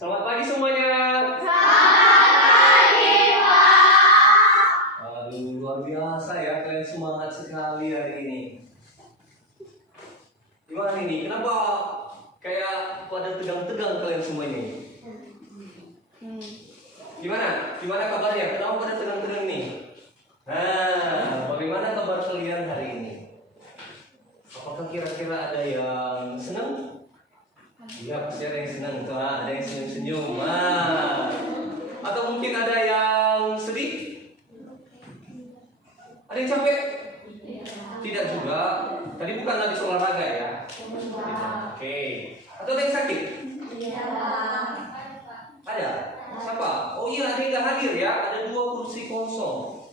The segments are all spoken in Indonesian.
Selamat pagi semuanya. Selamat pagi, Pak. Aduh, luar biasa ya, kalian semangat sekali hari ini. Gimana ini? Kenapa kayak pada tegang-tegang kalian semuanya ini? Gimana kabarnya? Kenapa pada tegang-tegang nih? Nah, bagaimana kabar kalian hari ini? Apakah kira-kira ada yang senang? Iya, pasti ada yang senang tuh, ada yang senyum-senyum. Atau mungkin ada yang sedih? Ada yang capek? Tidak juga. Tadi bukan habis olahraga ya? Oke. Atau ada yang sakit? Ada? Siapa? Oh iya, ada yang nggak hadir ya? Ada 2 kursi kosong.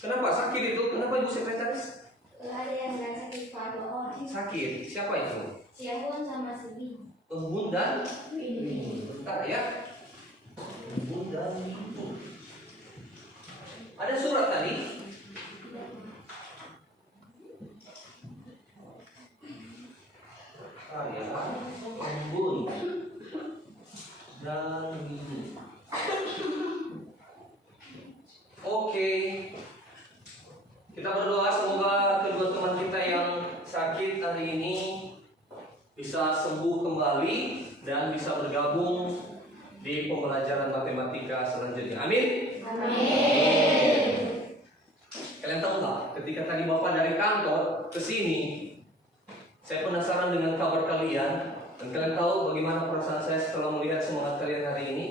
Kenapa sakit itu? Kenapa Ibu Sekretaris? Ada yang sakit paru. Sakit. Siapa itu? Siapun sama sedih. Embun dan bentar ya. Embun dan Windu. Ada surat tadi? Ya, embun dan Windu. Oke. Kita berdoa semoga kedua teman kita yang sakit hari ini bisa sembuh kembali dan bisa bergabung di pembelajaran matematika selanjutnya. Amin. Amin. Kalian tahu nggak? Ketika tadi Bapak dari kantor ke sini, saya penasaran dengan kabar kalian. Dan kalian tahu bagaimana perasaan saya setelah melihat semangat kalian hari ini?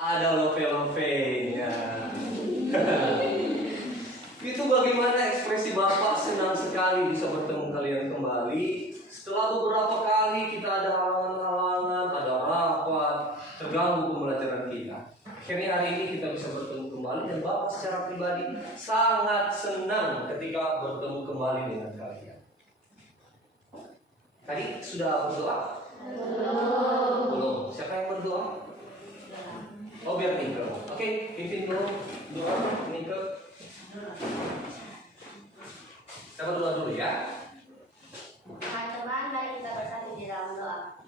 Ada love-nya. Itu bagaimana ekspresi Bapak senang sekali bisa bertemu kalian kembali. Setelah beberapa kali kita ada halangan-halangan, ada rapat, terganggu pembelajaran kita. Akhirnya hari ini kita bisa bertemu kembali dan Bapak secara pribadi sangat senang ketika bertemu kembali dengan kalian. Tadi sudah berdoa? Belum. Siapa yang berdoa? Oh, biar Nike. Oke, pimpin dulu doa Nike. Kita berdoa dulu ya. Teman-teman, mari kita bersatu di dalam doa.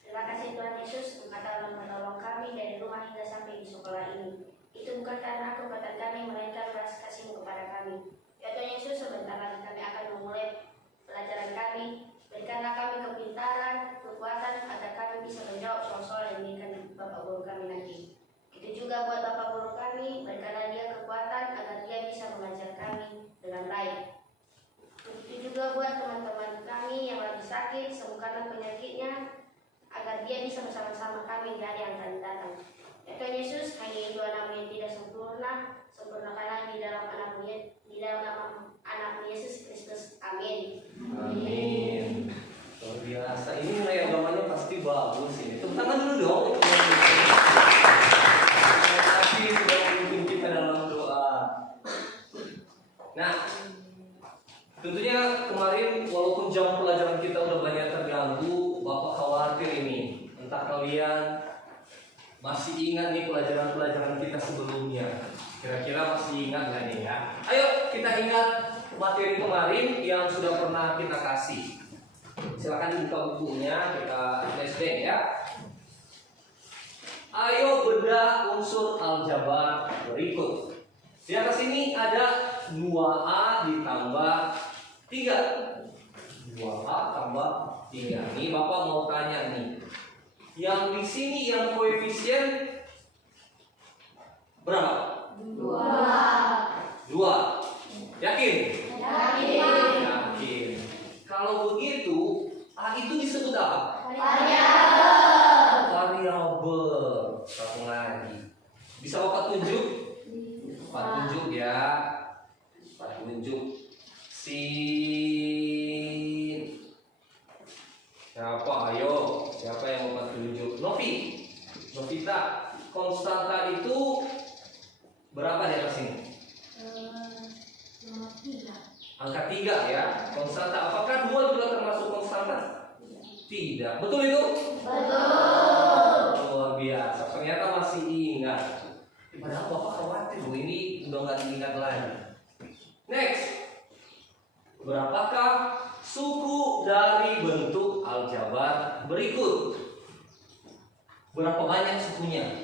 Terima kasih Tuhan Yesus Engkau telah menolong kami dari rumah hingga sampai di sekolah ini. Itu bukan karena kekuatan kami, melainkan belas kasih-Mu kepada kami. Ya Tuhan Yesus, sebentar lagi kami akan memulai pelajaran kami. Berikanlah kami kepintaran, kekuatan agar kami bisa menjawab soal-soal yang diberikan Bapak Guru kami nanti. Itu juga buat Bapak Guru kami, berikanlah dia kekuatan agar dia bisa mengajar kami dengan baik. Begitu juga buat teman-teman kami yang lagi sakit, sembuhkanlah penyakitnya agar dia bisa bersama-sama kami di hari yang akan datang. Ya Tuhan Yesus, hanya itu anakmu yang tidak sempurna, sempurnakanlah di dalam nama anakmu Yesus Kristus. Amin. Amin. Luar biasa. Ini nilai agamanya pasti bagus ini. Tepuk tangan dulu dong. Terima kasih sudah memimpin kita dalam doa. Nah, tentunya kemarin walaupun jam pelajaran kita udah banyak terganggu, Bapak khawatir ini. Entah kalian masih ingat nih pelajaran-pelajaran kita sebelumnya. Kira-kira masih ingat nggak nih ya? Ayo kita ingat materi kemarin yang sudah pernah kita kasih. Silakan buka bukunya, kita flashback ya. Ayo bedah unsur aljabar berikut. Di atas ini ada 2A ditambah 3. 2A tambah 3. Nih Bapak mau tanya nih. Yang di sini yang koefisien berapa? 2. Yakin? Yakin. Kalau begitu, A itu disebut apa? Variabel. Satu lagi. Bisa Bapak tunjuk? Bapak tunjuk ya. Bapak tunjuk. Siapa? Ayo. Siapa yang Bapak tunjuk? Novita. Konstanta itu berapa di atas ini? Angka 3 ya. Konstanta. Apakah 2 juga termasuk konstanta? Tidak. Betul itu? Betul. Luar biasa. Ternyata masih ingat. Padahal Bapak khawatir loh, ini udah nggak diingat lagi. Next. Berapakah suku dari bentuk aljabar berikut. Berapa banyak sukunya?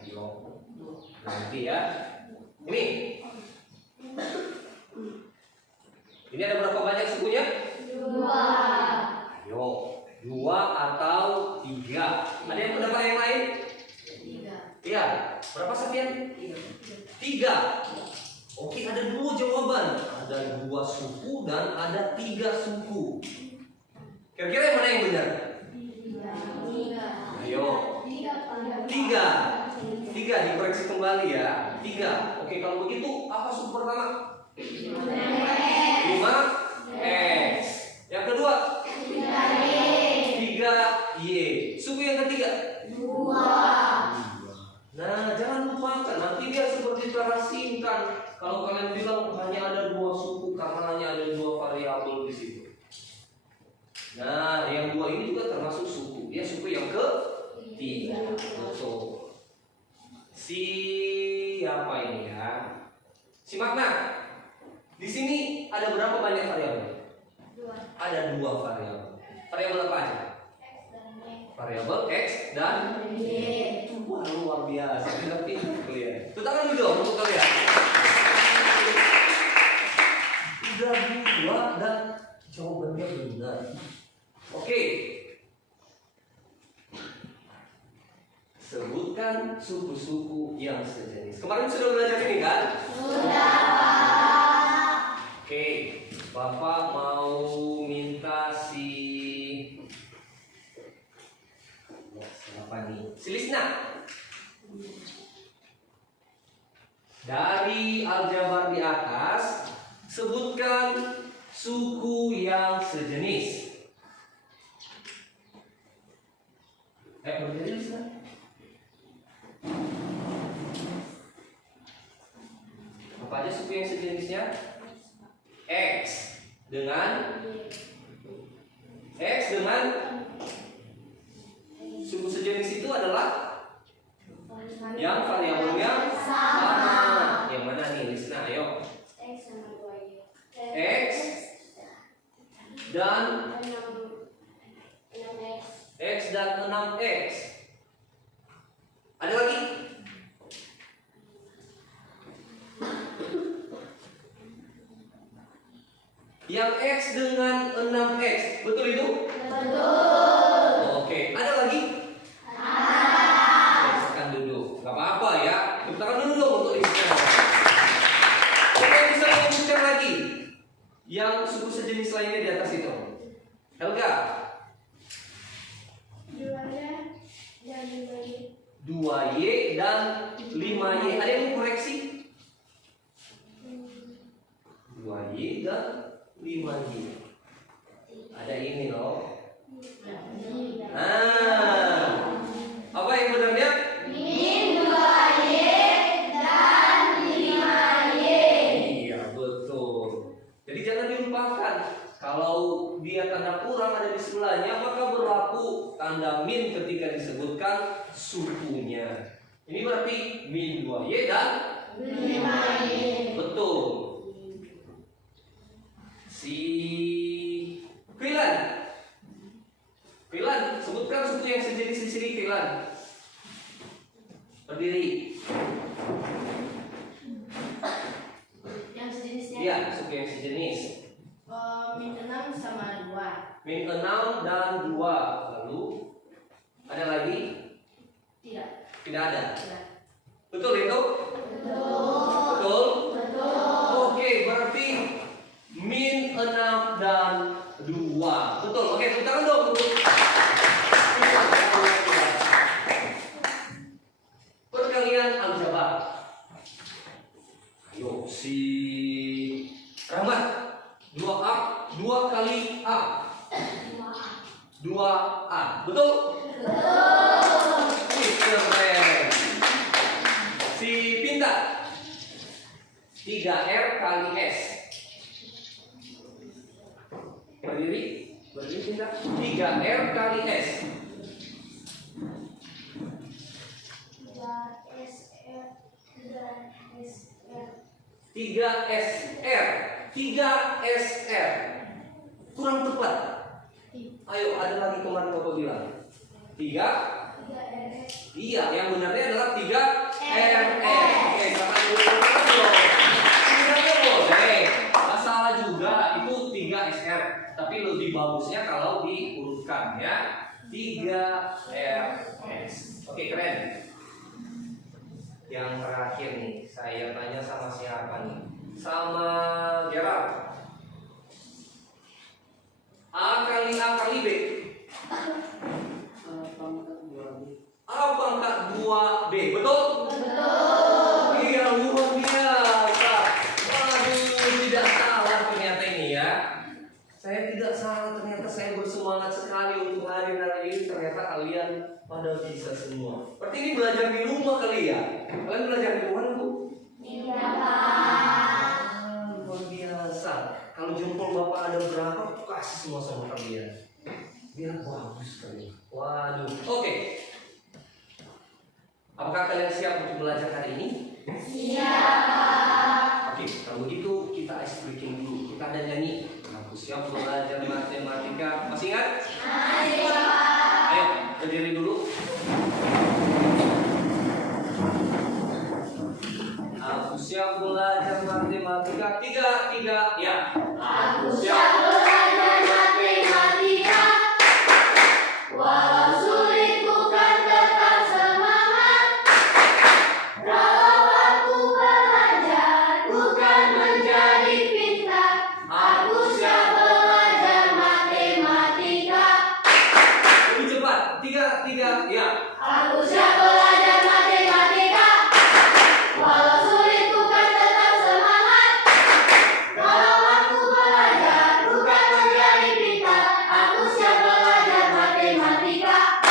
Ayo, nanti ya. Ini ada berapa banyak sukunya? 2. Ayo, 2 atau 3. Ada yang pendapat yang lain? 3. Iya. Berapa Safian? 3. Oke, ada 2 jawaban. Ada 2 suku dan ada 3 suku. Kira-kira yang mana yang benar? 3. Ayo. 3. 3 dikoreksi kembali ya. 3. Oke, kalau begitu apa suku pertama? 5X. Yang kedua? 3Y. Suku yang ketiga? 2. Nah, jangan lupakan, nanti dia seperti terasingkan kalau kalian bilang hanya ada 2 suku karena hanya ada 2 variabel di situ. Nah, yang 2 ini juga termasuk suku. Dia suku yang ketiga. Betul. Siapa ini ya? Si Makna. Di sini ada berapa banyak variabel? 2. Ada 2 variabel. Variabel apa aja? Variabel X dan Y. Wah, luar biasa. Kita pintar kalian. Tutupkan dulu dong untuk kalian. Udah 2 dan jawabannya benar. Oke. Sebutkan suku-suku yang sejenis. Kemarin sudah belajar ini kan? Sudah. Oke, Bapak mau minta siapa nih? Si Lisna. Dari aljabar di atas, sebutkan suku yang sejenis. Berdiri Lisna. Apa aja suku yang sejenisnya? X dengan suku sejenis itu adalah yang variabelnya sama. Yang mana nih, Lisna? Ayo. X dan 6X. Ada lagi? Yang X dengan 6X. Betul itu? Betul. Oke, ada lagi? Tekan dulu. Gak apa-apa ya. Tekan dulu dong untuk Lisna. Oke, bisa menyebutkan lagi yang suku sejenis lainnya di atas itu. Helga. 2Y dan 5Y. Ada yang mau koreksi? 2Y dan 5Y. Ada ini loh. Apa yang benarnya? Min 2Y dan 5Y. Iya, betul. Jadi jangan dilupakan. Kalau dia tanda kurang ada di sebelahnya, maka berlaku tanda min ketika disebutkan sukunya. Ini berarti min 2Y dan 5Y. betul. Si Filan, sebutkan suku yang sejenis di sini, Filan. Berdiri. Yang sejenisnya? Iya, suku yang sejenis. Min 6 sama 2. Min 6 dan 2. Lalu ada lagi? Tidak. Tidak ada. Tidak. Betul itu? Betul. Oke, berarti min 6 dan 2. Betul. Oke, tepuk tangan dong untuk perkalian aljabar. Ayo, si Rahmat. 2A, 2 kali A. 2A. Betul? Keren. Si Pinta. 3R kali S. Berdiri Pinta. 3R kali S. 3SR. Kurang tepat. Ayo, ada lagi kemarin Bapak bilang 3. Iya, yang benarnya adalah 3 RS. Oke, katakan dulu. Tidak boleh. Salah juga, itu 3 SR. Tapi lebih bagusnya kalau diurutkan ya. 3 RS. Oke, keren. Yang terakhir nih, saya tanya sama siapa nih? Sama Gerald. A kali B. A pangkat 2B. Betul? Betul. Iya, luar biasa. Waduh, tidak salah ternyata ini ya. Saya tidak salah, ternyata saya bersemangat sekali untuk hari ini. Ternyata kalian pada bisa semua. Berarti ini belajar di rumah kali ya? Kalian belajar di rumah tuh? Iya, Pak. Luar biasa. Kalau jempol Bapak ada berapa, kasih semua sama kalian. Biar bagus kali. Waduh. Oke. Apakah kalian siap untuk belajar hari ini? Siap. Oke, kalau begitu kita ice breaking dulu. Kita ada nyanyi. Aku siap belajar matematika. Masih ingat? Masih, Pak. Ayo, berdiri dulu. Aku siap belajar matematika. 3, ya. Aku siap belajar matematika. Walau sulit bukan tetap semangat. Kalau aku belajar bukan menjadi pintar. Aku siap belajar matematika. Lebih cepat. 3, ya. Aku siap belajar matematika. Walau sulit bukan tetap semangat. Kalau aku belajar bukan menjadi pintar. Aku siap belajar matematika.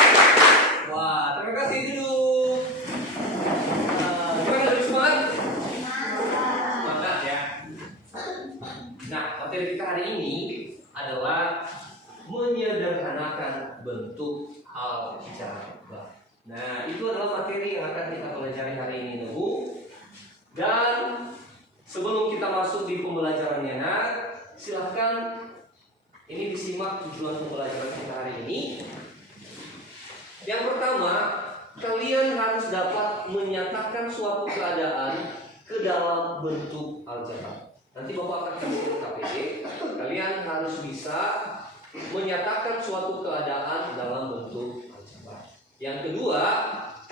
Wah, terima kasih dulu. Gimana, lebih semangat? Semangat ya. Nah, materi kita hari ini adalah menyederhanakan bentuk aljabar. Nah, itu adalah materi yang akan kita pelajari hari ini, Bu. Dan sebelum kita masuk di pembelajarannya, silahkan ini disimak tujuan pembelajaran kita hari ini. Yang pertama, kalian harus dapat menyatakan suatu keadaan ke dalam bentuk aljabar. Nanti Bapak akan kasih KPD. Kalian harus bisa menyatakan suatu keadaan dalam bentuk aljabar. Yang kedua,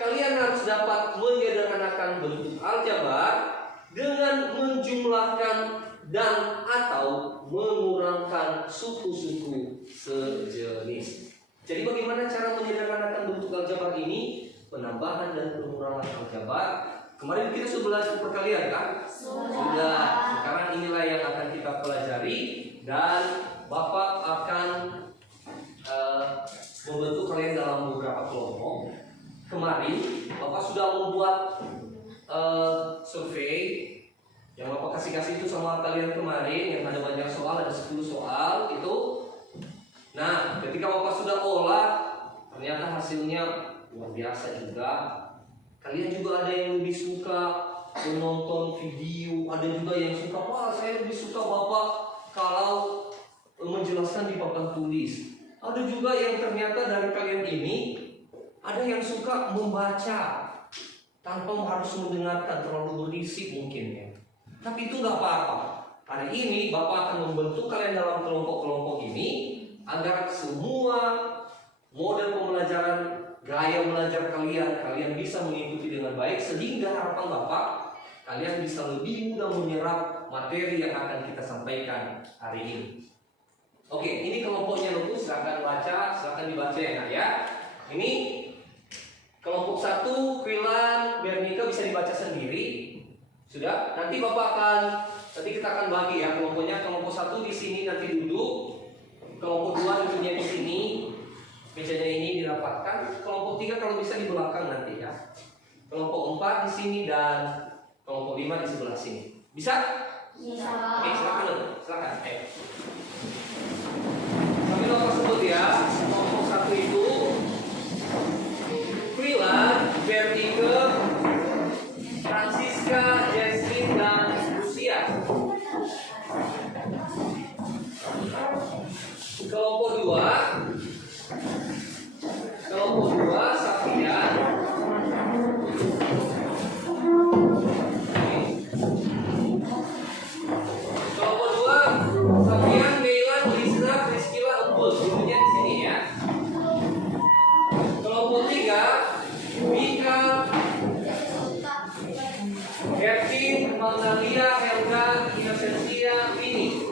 kalian harus dapat menyederhanakan bentuk aljabar dengan menjumlahkan dan atau mengurangkan suku-suku sejenis. Jadi bagaimana cara menyederhanakan bentuk aljabar ini? Penambahan dan pengurangan aljabar. Kemarin kita sudah belajar perkalian kan? Sudah. Sekarang inilah yang akan kita pelajari dan Bapak akan membentuk kalian dalam beberapa kelompok. Kemarin Bapak sudah membuat survei yang Bapak kasih itu sama kalian kemarin, yang ada banyak soal, ada 10 soal itu. Nah, ketika Bapak sudah olah, ternyata hasilnya luar biasa juga. Kalian juga ada yang lebih suka menonton video, ada juga yang suka, wah saya lebih suka Bapak kalau menjelaskan di papan tulis. Ada juga yang ternyata dari kalian ini ada yang suka membaca tanpa harus mendengarkan, terlalu berisik mungkin ya. Tapi itu nggak apa-apa. Hari ini Bapak akan membentuk kalian dalam kelompok-kelompok ini agar semua model pembelajaran, gaya belajar kalian bisa mengikuti dengan baik, sehingga harapan Bapak kalian bisa lebih mudah menyerap materi yang akan kita sampaikan hari ini. Oke, ini kelompoknya Luku, silakan baca, silakan dibaca ya Nak ya. Ini kelompok 1, Kwilan, Bernika bisa dibaca sendiri. Sudah, nanti kita akan bagi ya kelompoknya. Kelompok 1 di sini nanti duduk. Kelompok 2 duduknya di sini. Mejanya ini dirapatkan. Kelompok 3 kalau bisa di belakang nanti ya. Kelompok 4 di sini dan kelompok 5 di sebelah sini. Bisa? Bisa. Oke, silakan dulu. Silakan. Sambil Bapak sebut ya. Kelompok 1 itu Kwilan, Bernika, Francisca, Jesslyn, dan Lucia. Kelompok 2 Kelompok 2 Safian. Kelompok 2 Safian, Meilan, Lisna, Priscila, Umpul. Gurunya di sini ya. Kelompok 3 Mika, Gertin, Magnalia, Helga, Inosensia, Vini.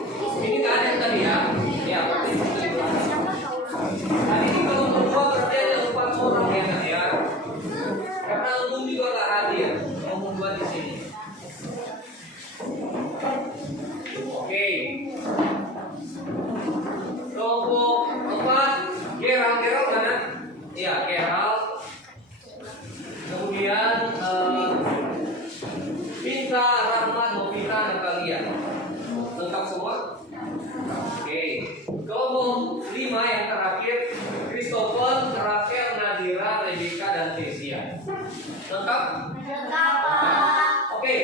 Ini nggak ada yang tadi ya? Ya, berarti itu di belakang. Tadi di kelompok 2 berarti ada 4 orang ya, Nak, ya. Karena umum juga nggak hadir. Umum 2 di sini. Oke. Kelompok 4 Gerald mana? Iya, Gerald. Kemudian Pinta, Rahmat, Novita, Natalia. Lengkap semua? Oke. Kelompok 5 yang terakhir Christopher, Rachel, Nadira, Rebecca, dan Tesia. Lengkap? Lengkap, Pak. Oke.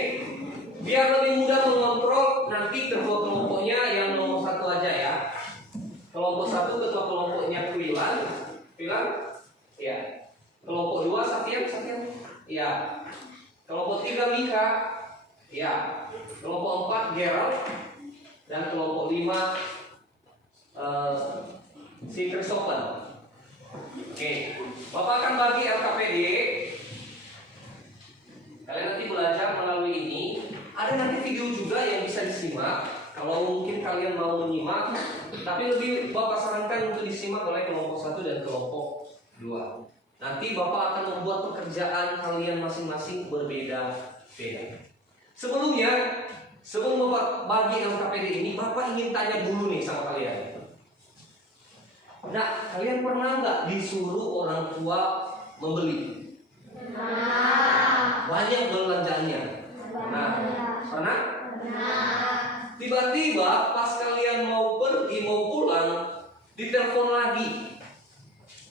Biar lebih mudah mengontrol, nanti ketua kelompoknya yang nomor 1 aja ya. Kelompok 1 ketua kelompoknya Kwilan. Ya. Kelompok 2 Safian. Ya. Kelompok 3 Mika. Ya. Kelompok 4 Gerald. Dan kelompok 5 si Christopher. Oke. Bapak akan bagi LKPD. Kalian nanti belajar melalui ini. Ada nanti video juga yang bisa disimak. Kalau mungkin kalian mau menyimak, tapi lebih Bapak sarankan untuk disimak oleh kelompok 1 dan kelompok 2. Nanti Bapak akan membuat pekerjaan kalian masing-masing berbeda-beda. Sebelum Bapak bagi LKPD ini, Bapak ingin tanya dulu nih sama kalian. Nah, kalian pernah nggak disuruh orang tua membeli? Banyak belanjaannya. Nah, pernah? Tiba-tiba pas kalian mau pergi, mau pulang, ditelepon lagi.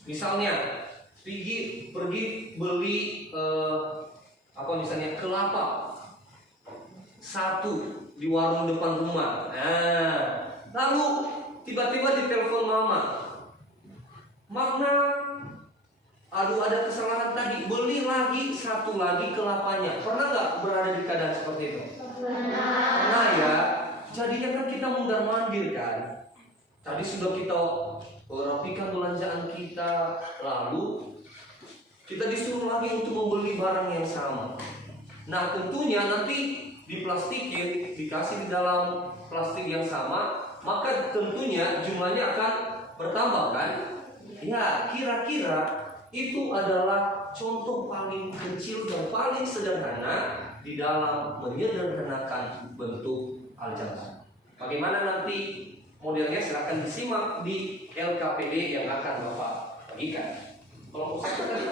Misalnya, pergi beli misalnya kelapa 1 di warung depan rumah. Nah, lalu tiba-tiba ditelepon mama. Makna, aduh ada kesalahan tadi, beli lagi 1 lagi kelapanya. Pernah nggak berada di keadaan seperti itu? Pernah ya. Jadinya kan kita mundar-mandir kan. Tadi sudah kita rapikan belanjaan kita, lalu kita disuruh lagi untuk membeli barang yang sama. Nah, tentunya nanti diplastikin, dikasih di dalam plastik yang sama, maka tentunya jumlahnya akan bertambah kan? Ya, kira-kira itu adalah contoh paling kecil dan paling sederhana di dalam menyederhanakan bentuk aljabar. Bagaimana nanti modelnya silahkan disimak di LKPD yang akan Bapak bagikan. Kelompok 1 tadi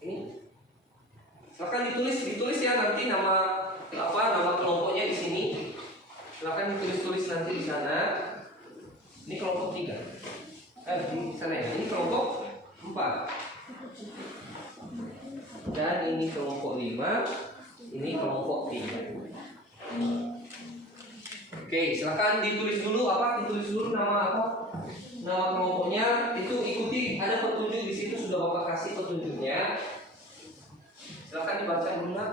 ini silahkan ditulis ya nanti nama kelompoknya di sini. Silahkan ditulis nanti di sana. Ini kelompok 3. Di sana ya. Ini kelompok 4. Dan ini kelompok 5. Ini kelompok 3. Oke, silakan ditulis dulu nama kelompoknya. Itu ikuti, ada petunjuk di situ, sudah Bapak kasih petunjuknya. Silakan dibaca dulu. Nah,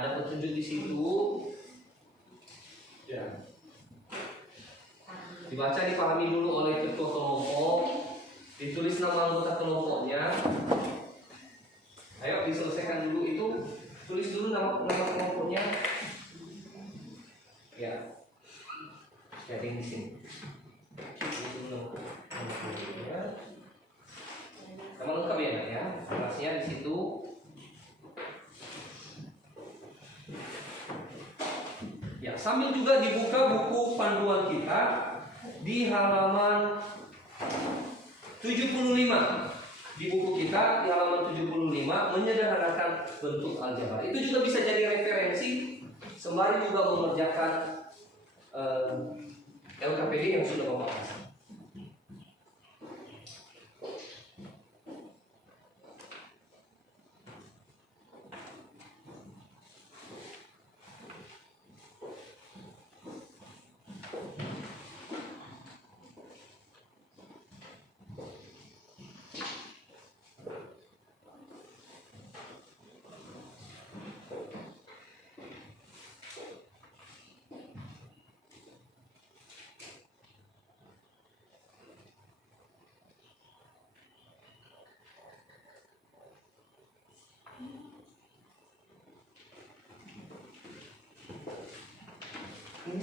ada petunjuk di situ. Ya. Dibaca, dipahami dulu oleh ketua kelompok. Ditulis nama anggota kelompoknya. Ayo diselesaikan dulu itu. Tulis dulu nama kelompoknya. Ya. Jadi di sini. Sama lengkap ya, Nak, ya. Kelasnya di situ. Ya, sambil juga dibuka buku panduan kita di halaman 75. Di buku kita di halaman 75 menyederhanakan bentuk aljabar. Itu juga bisa jadi referensi sembari juga mengerjakan LKPD yang sudah Bapak kasih.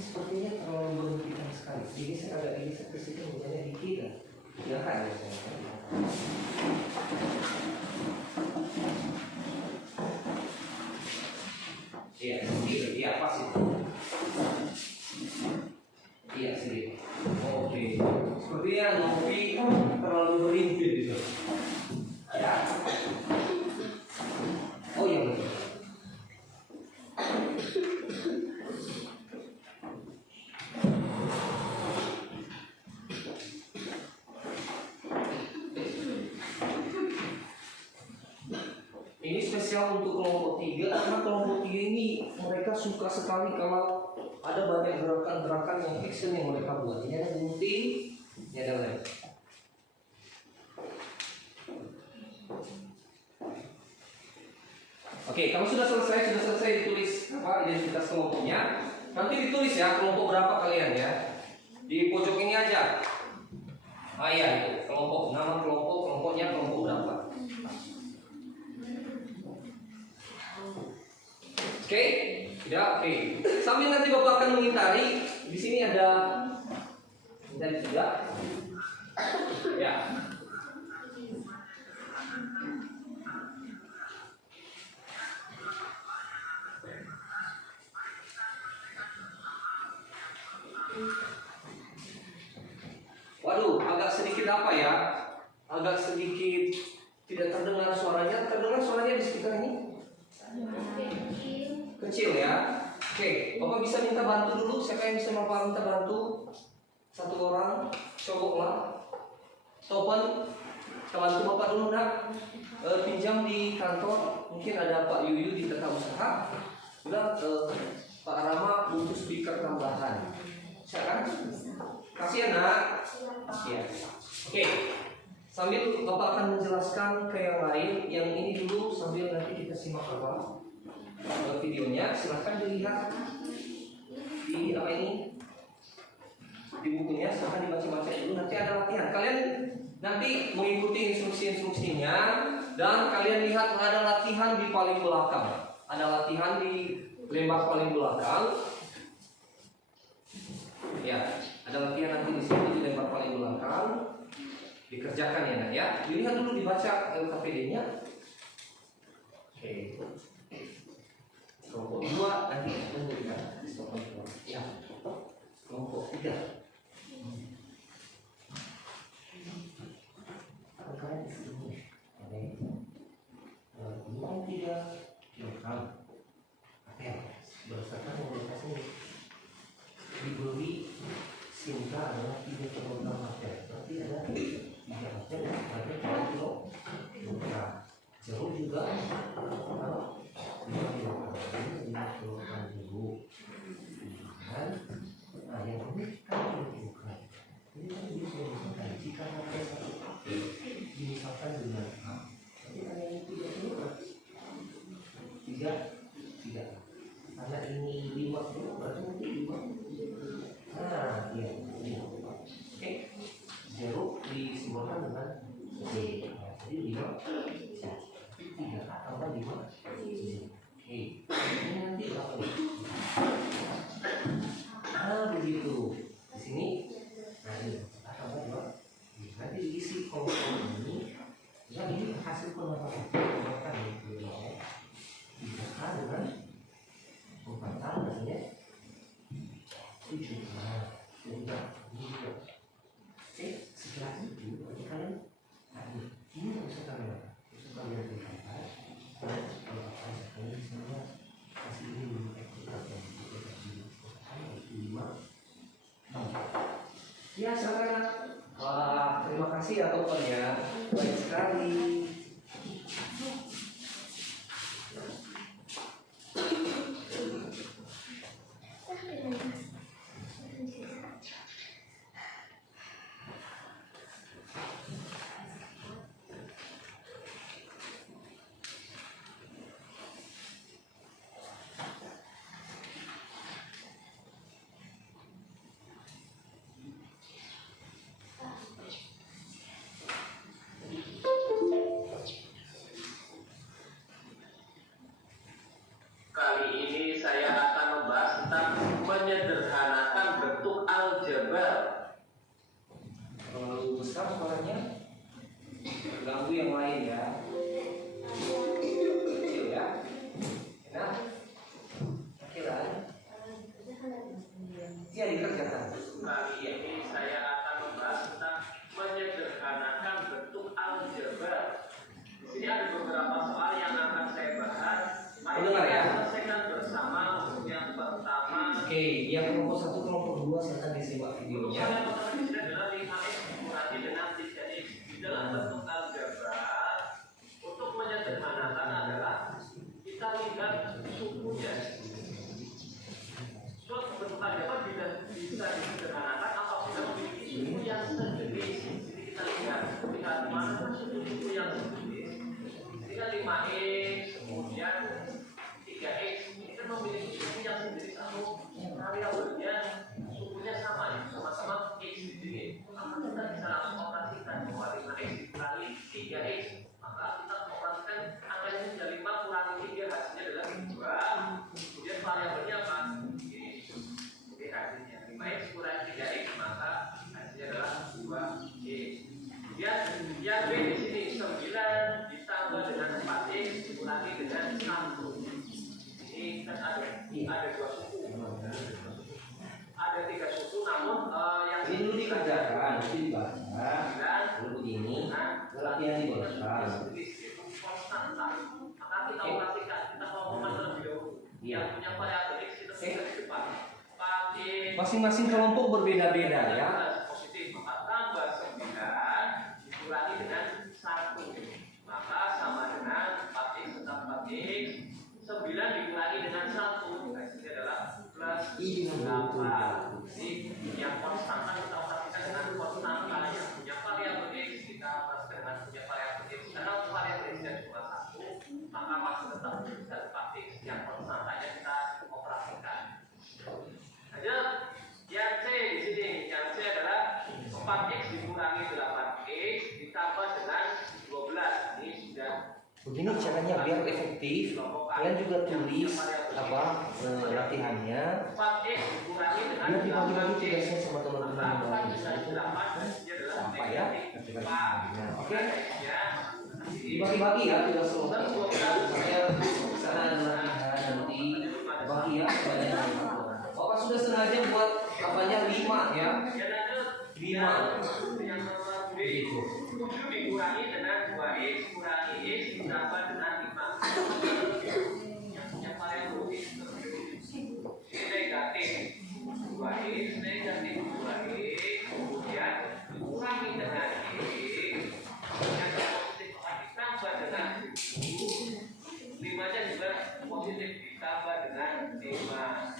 sepertinya terlalu berlebihan sekali. Jadi saya agak geser ke situ, misalnya dikit. Ya kan ya saya. Iya, sedikit. Iya, pas itu. Iya, sedikit. Oke. Sepertinya Novi terlalu berhimpit itu. Ya. Oh iya betul. Ini spesial untuk kelompok 3 karena kelompok 3 ini mereka suka sekali kalau ada banyak gerakan-gerakan yang action yang mereka buat. Ini ada gunting, ini ada lem. Oke, kalau sudah selesai ditulis apa identitas kelompoknya. Nanti ditulis ya kelompok berapa kalian ya. Di pojok ini aja. Ah iya itu kelompok, nama kelompoknya kelompok berapa. Oke, tidak oke. Sambil nanti Bapak akan mengitari. Di sini ada dan juga ya. Waduh, agak sedikit apa ya? Agak sedikit tidak terdengar suaranya. Terdengar suaranya di sekitar ini? Kecil ya. Oke, Bapak bisa minta bantu dulu. Siapa yang bisa Bapak minta bantu? Satu orang, cowok lah. Topan, bantu Bapak dulu nak. Pinjam di kantor. Mungkin ada Pak Yuyu di Tata Usaha. Udah, Pak Rama butuh speaker tambahan. Bisa kan? Kasih ya nak. Ya. Oke. Sambil Bapak akan menjelaskan ke yang lain. Yang ini dulu sambil nanti kita simak apa videonya. Silahkan dilihat di apa ini di bukunya. Silahkan dibaca-baca dulu. Nanti ada latihan. Kalian nanti mengikuti instruksi-instruksinya dan kalian lihat ada latihan di paling belakang. Ada latihan di lembar paling belakang. Ya, ada latihan nanti di sini di lembar paling belakang. Dikerjakan ya nak ya. Dilihat dulu dibaca LKPD-nya. Oke. Kelompok 2 nanti tunggu ya. Ya. Kelompok 3. Kalian di sini. Oke. Kelompok 3 kilogram. Oke. Berdasarkan organisasi diberi Sinta adalah 3 kilogram material. Berarti ada 3 material ada 3 kilogram. Jeruk juga 5 kilogram. Ini 5 kilogram jeruk. Dan nah yang ini kan 5 kilogram. Ini kan bisa misalkan jika pakai satu pakai dimisalkan dengan A. Tapi ada yang 3 kilogram. 3. Karena ini 5 kilogram berarti nanti 5. Nah, iya. Oke. Jeruk disimbolkan dengan C. Jadi 5 3 tambah 5 Oke. Ini nanti apa? Nah, begitu. Di sini nah ini tambah 2. Nanti diisi kolom ini. Ya ini hasil penerapan ini. Ditekan dengan umpatan hasilnya 7. Nah, sudah gitu. Oke, setelah itu bagi kalian ini bisa kalian lihat. Kalau apa kalian semuanya kasih ini ya silakan. Wah, terima kasih ya Topan ya. Baik sekali. yang lain ya. Kecil ya. Enak. Akhiran. Dia dikerjakan. Kali ini saya akan membahas tentang menyederhanakan bentuk aljabar. Di sini ada beberapa soal yang akan saya bahas. Mari Dengar kita ya. selesaikan bersama. Untuk yang pertama, Oke, yang kelompok 1, kelompok 2 silakan disimak untuk videonya. soal yang pertama di sini adalah 5x dikurangi dengan 3x di dalam bentuk aljabar. Untuk menyederhanakan adalah kita lihat sukunya. Suatu bentuk aljabar bisa disederhanakan apabila memiliki suku yang sejenis. Jadi kita lihat mana suku yang sejenis. Jika 5x kemudian 3x ini kan memiliki suku yang sejenis atau variabelnya sukunya sama ya, sama-sama x di sini. Maka kita bisa langsung operasikan bahwa 5x dikali 3x. Maka kita operasikan angkanya menjadi 5 kurangi 3 hasilnya adalah 2. Kemudian variabelnya apa? Oke, hasilnya 5x kurangi 3x maka hasilnya adalah 2x. Kemudian yang B di sini 9 ditambah dengan 4x dikurangi dengan 1. Ini kan ada 2 suku. Ada 3 suku namun yang Ini dulu dikerjakan, nanti dibaca. 9 Lalu begini, latihan dibaca. itu konstanta. Maka kita operasikan, kita kelompokkan terlebih dahulu. Yang punya variabel x kita bisa di depan. Masing-masing kelompok berbeda-beda ya. Positif, maka tambah 9 dikurangi dengan 1. Maka sama dengan 4x tetap 4x. 9 dikurangi dengan 1 hasilnya adalah plus 8. Jadi yang konstanta kita operasikan dengan konstanta yang punya variabel x kita operasikan dengan punya variabel x. Karena variabel x nya cuma 1 maka masih tetap bisa 4x. Yang konstantanya kita operasikan. Ada yang C di sini. Yang C adalah 4x dikurangi 8x ditambah dengan 12. Ini sudah Begini caranya biar efektif. Kalian juga tulis apa latihannya. 4x dikurangi dengan Biar dibagi-bagi 8x. tugasnya sama teman-teman yang lain. Gampang ya. Oke. Dibagi-bagi ya tugas kelompok. Saya sana ada latihan nanti bagi ya banyak. Bapak sudah sengaja buat apanya 5 ya. 5. Yang nomor B Begitu. 7 dikurangi dengan 2x kurangi x ditambah dengan 5. Yang punya variabel x ini negatif 2x negatif 2x kemudian dikurangi dengan x yang positif akan ditambah dengan 7. 5 nya juga positif ditambah dengan 5.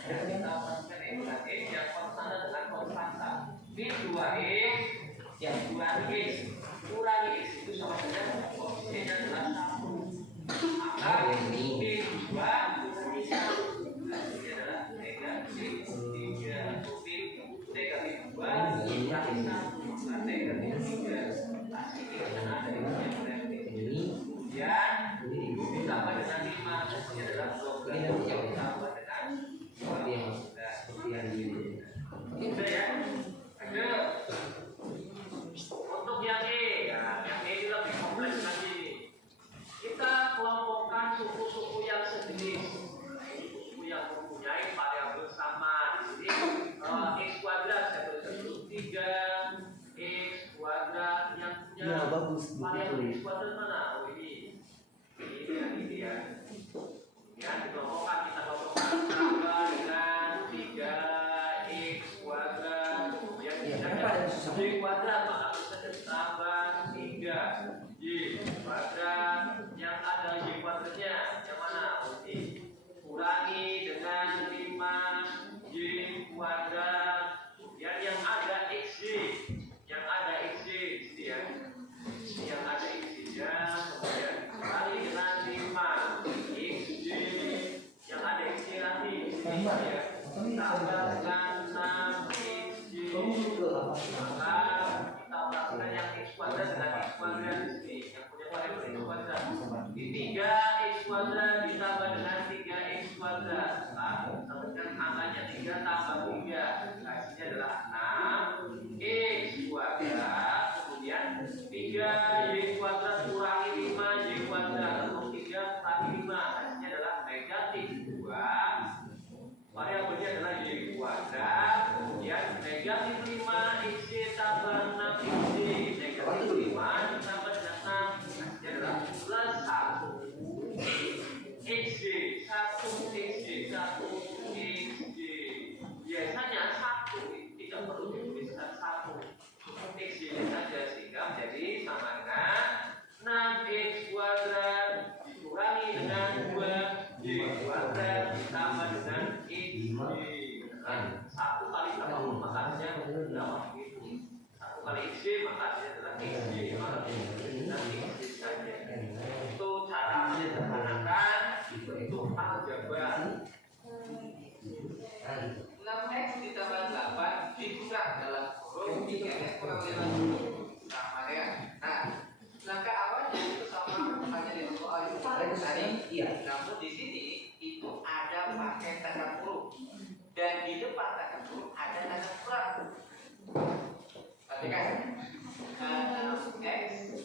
Kita operasikan dengan x yang konstanta dengan konstanta. Ini 2x yang kurangi x kurangi x itu sama dengan posisinya adalah 1. Maka ini 2 kurangi 1 hasilnya adalah negatif 3. Negatif 2 kurangi 1 maka negatif 3. Hasilnya akan ada di negatif. Kemudian ditambah dengan 5 hasilnya adalah 12 ditambah dengan 12. Itu ya. Ada untuk yang E, ya, yang E ini lebih kompleks lagi. Kita kelompokkan suku-suku yang sejenis, suku-suku yang mempunyai variabel sama. Di sini x kuadrat saya tulis dulu 3 x kuadrat yang punya variabel x kuadrat mana? Oh ini ya. Ya dikelompokkan kita kelompokkan tambah dengan 3x kuadrat kemudian y kuadrat maka bisa ditambah 3 y kuadrat yang ada y kuadratnya yang mana? Ini kurangi dengan 5 y kuadrat kemudian yang ada xy yang ada xy di sini ya yang ada xy nya kemudian kurangi dengan 5 xy yang ada xy lagi ya tambah dengan 6 xy maka kita operasikan yang x kuadrat dengan x kuadrat di sini yang punya variabel x kuadrat di 3x kuadrat ditambah dengan 3x kuadrat sama dengan angkanya 3 tambah 3 hasilnya adalah 6 x kuadrat kemudian 3y kuadrat kurang nanti saja. Untuk cara menyederhanakan untuk aljabar 6x ditambah 8 dikurang dalam kurung 3x kurang 50 sama ya. Nah, langkah awalnya itu sama hanya di soal itu tadi. Namun di sini itu ada pakai tanda kurung dan di depan tanda kurung ada tanda kurang. Perhatikan. 6x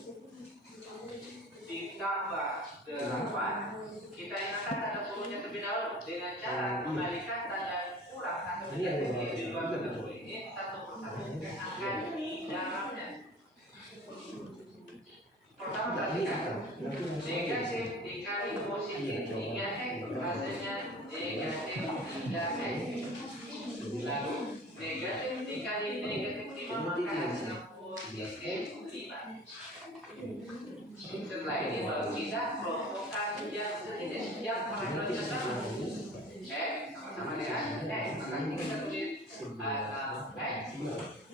ditambah 8 kita ingatkan tanda kurungnya terlebih dahulu dengan cara mengalihkan tanda kurang atau di luar tanda kurung ini satu persatu ke angka di dalamnya. Pertama perhatikan negatif dikali positif 3x hasilnya negatif 3x. Lalu negatif dikali negatif 5 maka hasilnya positif 5. Setelah ini baru kita kelompokkan yang sejenis yang paralel sama. Sama-sama dengan maka kita tulis x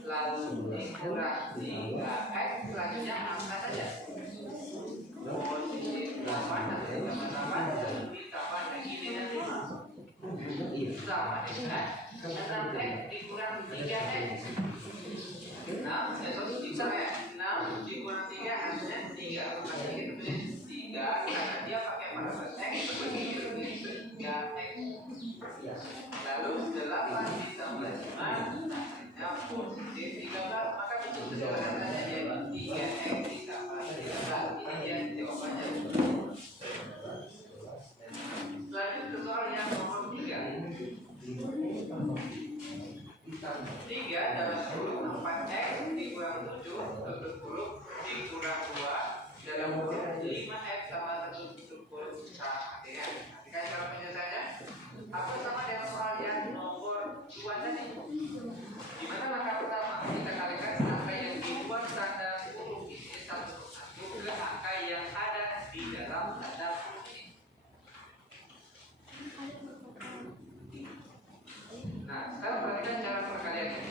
lalu dikurang 3x selanjutnya angka saja. Posisi 8 nanti sama-sama ditambah lagi dengan 5 sama dengan 6x dikurang 3x. Nah, satu dikurang 6 dikurang 3 hasilnya 3. Maka kita tulis 3 karena dia pakai parameter x sebagai 3x. Lalu 8 ditambah 5 hasilnya positif 13. Maka itu sederhananya jadi 3x ditambah 13. Ini dia jawabannya. Lanjut ke soal yang nomor 3. 3 dalam kurung 4x dikurang 7 tutup kurung dikurang 2 dalam kurung 5x sama 1 tutup kurung sama dengan. Perhatikan cara penyelesaiannya. Apa sama dengan soal yang nomor 2 tadi? Dimana langkah pertama kita kalikan angka yang dibuat tanda kurung ini satu persatu ke angka yang ada di dalam tanda kurung ini. Nah, sekarang perhatikan cara perkaliannya.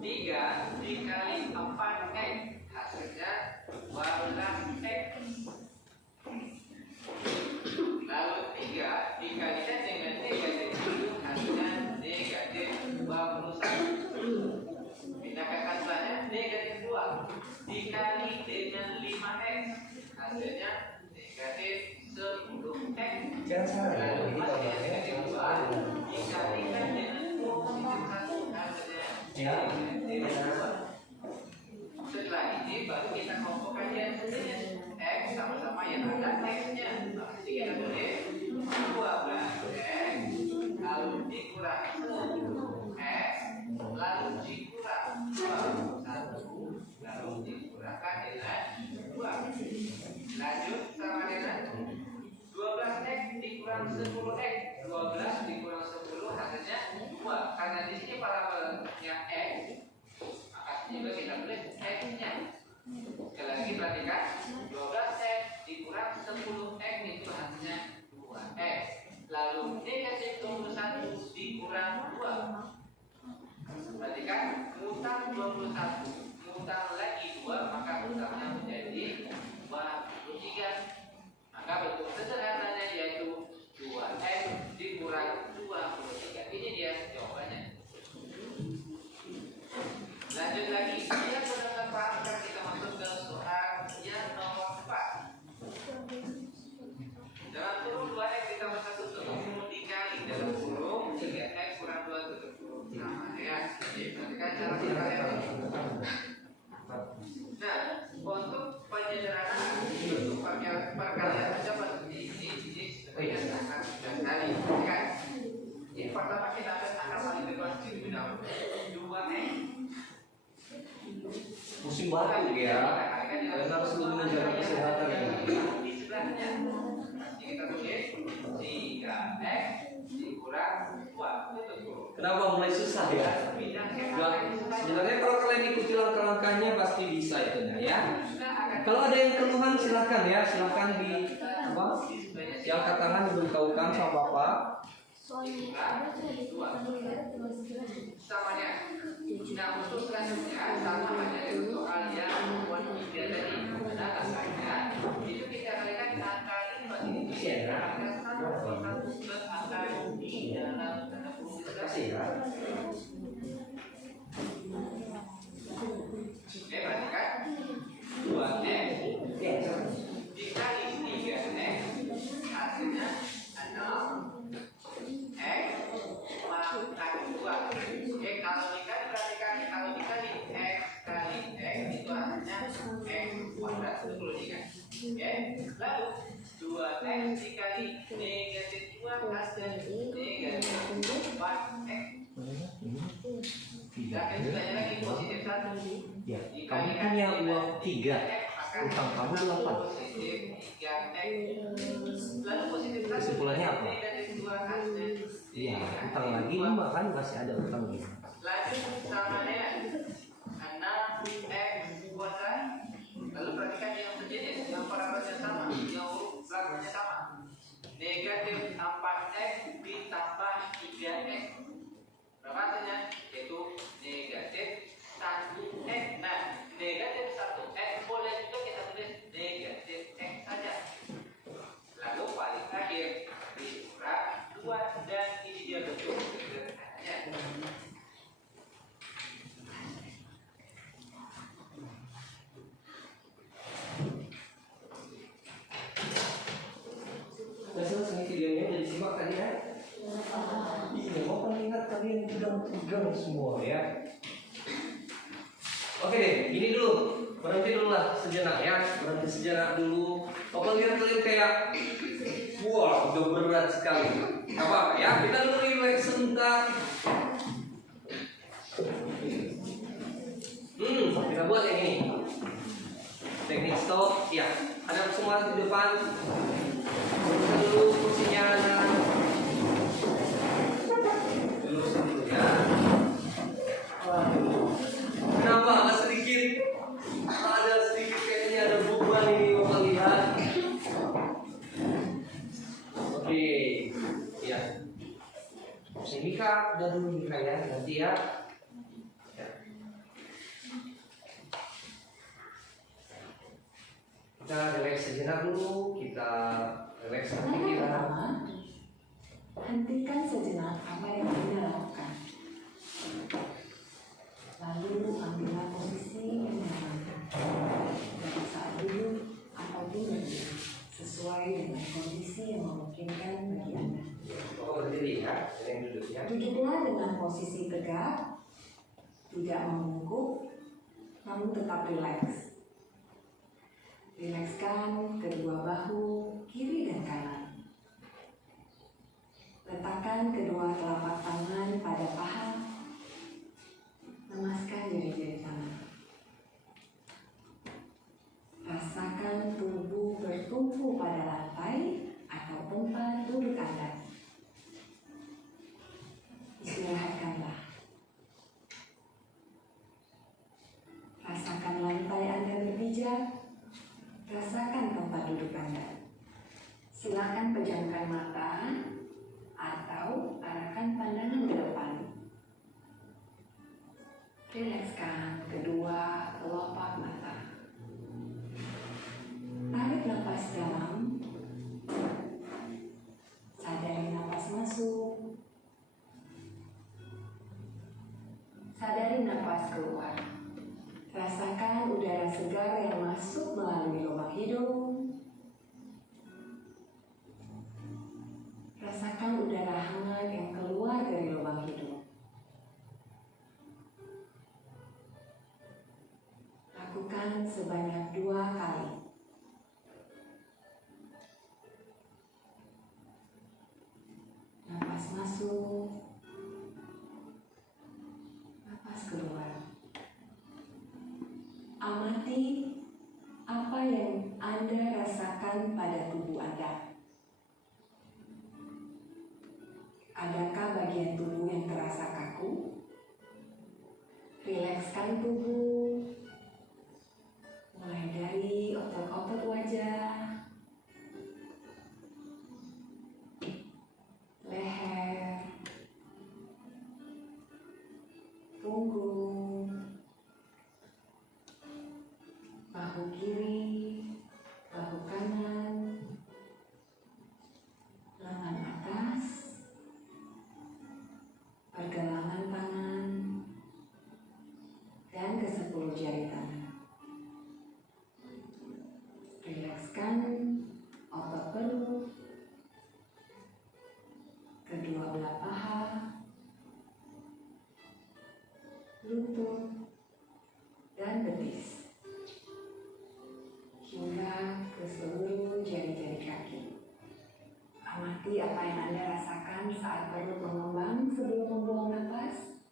3 dikali 4x hasilnya 12x. Lalu 3 dikalikan dengan negatif 7 hasilnya negatif 21. Pindahkan selanjutnya negatif 2 dikali dengan 5x hasilnya negatif 10x. Lalu masih negatif 2 dikalikan dengan positif 1 hasilnya negatif 2. Setelah ini baru kita kelompokkan yang sejenis x sama-sama yang ada x-nya. Jadi kita tulis 12x lalu dikurang 10x lalu dikurang 21 lalu dikurangkan dengan 2. Lanjut sama dengan 12x dikurang 10x. 12 dikurang 10 hasilnya 2. Karena di sini parabelnya x, maka juga kita tulis x-nya. Sekali lagi perhatikan, 12x dikurang 10x itu hasilnya 2x. Lalu negatif 21 dikurang 2. Perhatikan, mutar 21, mutar lagi 2, maka mutarnya menjadi 23. Maka bentuk sederhananya yaitu 2x dikurang 23. Ini dia jawabannya. Lanjut lagi, yang benar-benar paham kita masuk ke soal yang nomor 4. Dalam kurung 2x ditambah 1 tutup kurung dikali dalam kurung 3x kurang 2 tutup kurung sama ya. Jadi perhatikan cara perkalian. Nah, untuk penyederhanaan untuk perkalian aja ini supaya sangat mudah sekali kan. Yang pertama kita ambil angka paling depan terlebih dahulu 2x. Pusing banget ya. Karena harus lebih menjaga kesehatan ya. Di sebelahnya kita tulis 3x dikurang 2 tutup kurung. Kenapa mulai susah ya? Nah, sebenarnya kalau kalian ikuti langkah-langkahnya pasti bisa itu ya. Kalau ada yang keluhan silakan ya, silakan di apa? Diangkat tangan diberitahukan sama Bapak. Samanya. Nah, untuk selanjutnya sama aja dengan soal yang nomor 3. itu perlu diingat. Oke, lalu 2x dikali negatif 2 hasil negatif 4x. Kita akan tanya lagi positif 1. Ya, kamu punya uang 3, utang kamu 8. Positif 3x. Lalu positif 1 Kesimpulannya apa? negatif 2 hasil. Iya, utang lagi 5 kan masih ada utang 5. Lanjut sama dengan 6x kuadrat. Lalu perhatikan yang sejenis, yang parameternya sama, yang huruf belakangnya sama. Negatif 4x ditambah 3x. Berapa hasilnya? Yaitu negatif 1x. Nah, negatif 1x boleh juga kita tulis negatif x saja. Lalu paling terakhir dikurang 2 dan ini dia bentuk sederhananya. Udah selesai videonya, udah disimak tadi ya? Iya, mau lihat kalian tegang semua ya. Oke deh, ini dulu. Berhenti dulu lah sejenak ya. Berhenti sejenak dulu. Apa lihat kalian kayak wah, udah berat sekali. Gak apa-apa ya, kita dulu relax sebentar. Kita buat yang ini. Teknik stop, ya. Ada semua di depan. Buka dulu kursinya. Lurus dulu ya. Kenapa agak sedikit? Ada sedikit kayaknya ada beban ini Bapak lihat. Oke, ya. Ini Kak, udah dulu nih Kak ya, nanti ya. Kita relax sejenak dulu, kita relax hati kita. Hentikan sejenak apa yang Anda lakukan. Lalu ambillah posisi yang nyaman. Dari saat duduk ataupun berdiri, sesuai dengan kondisi yang memungkinkan bagi Anda. Pokok berdiri ya, yang duduk ya. Duduklah dengan posisi tegak, tidak membungkuk, namun tetap rileks. Rilekskan kedua bahu kiri dan kanan. Letakkan kedua telapak tangan pada paha. Lemaskan jari-jari tangan. Rasakan tubuh bertumpu pada lantai atau tempat duduk Anda. Istirahatkanlah. Rasakan lantai Anda berpijak. Rasakan tempat duduk Anda. Silakan pejamkan mata atau arahkan pandangan ke depan. Rilekskan kedua kelopak mata. Tarik napas dalam. Sadari napas masuk. Sadari napas keluar. Rasakan udara segar yang masuk melalui lubang hidung. Rasakan udara hangat yang keluar dari lubang hidung. Lakukan sebanyak 2 kali. Napas masuk. Napas keluar. Amati apa yang Anda rasakan pada tubuh Anda. Adakah bagian tubuh yang terasa kaku? Rilekskan tubuh. Mulai dari otot-otot wajah, leher, punggung, bahu kiri, bahu kanan, lengan atas, pergelangan tangan, dan ke-10 jari tangan. Rilekskan otot perut, kedua belah paha, lutut, dan betis. Amati apa yang Anda rasakan saat perut mengembang sebelum membuang nafas.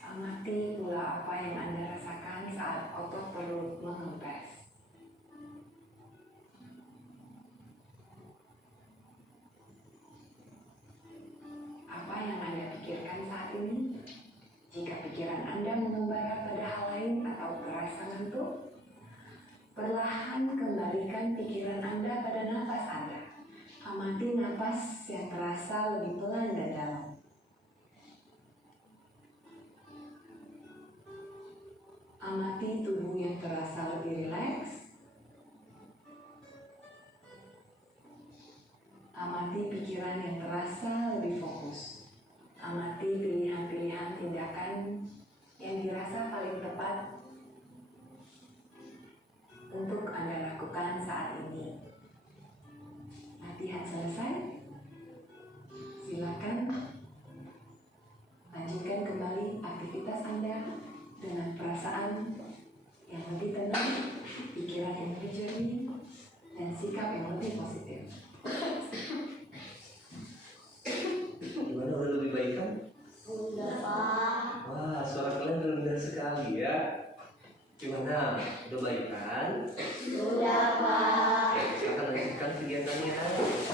Amati pula apa yang Anda rasakan saat otot perut mengempes. Apa yang Anda pikirkan saat ini? Jika pikiran Anda mengembara pada hal lain atau terasa ngantuk, perlahan kembalikan pikiran Anda pada nafas Anda. Amati nafas yang terasa lebih pelan dan dalam. Amati tubuh yang terasa lebih rileks. Amati pikiran yang terasa lebih fokus. Amati pilihan-pilihan tindakan yang dirasa paling tepat untuk Anda lakukan saat ini. Latihan selesai. Silakan lanjutkan kembali aktivitas Anda dengan perasaan yang lebih tenang, pikiran yang lebih jernih, dan sikap yang lebih positif. Gimana, udah lebih baik kan? Sudah, Pak. Wah, suara kalian rendah sekali ya. Gimana, udah baik kan? Sudah, Pak. Oke, silakan lanjutkan kegiatannya. Apa ya?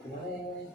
Kemarin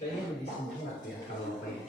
kayaknya lebih semangat ya kalau kayak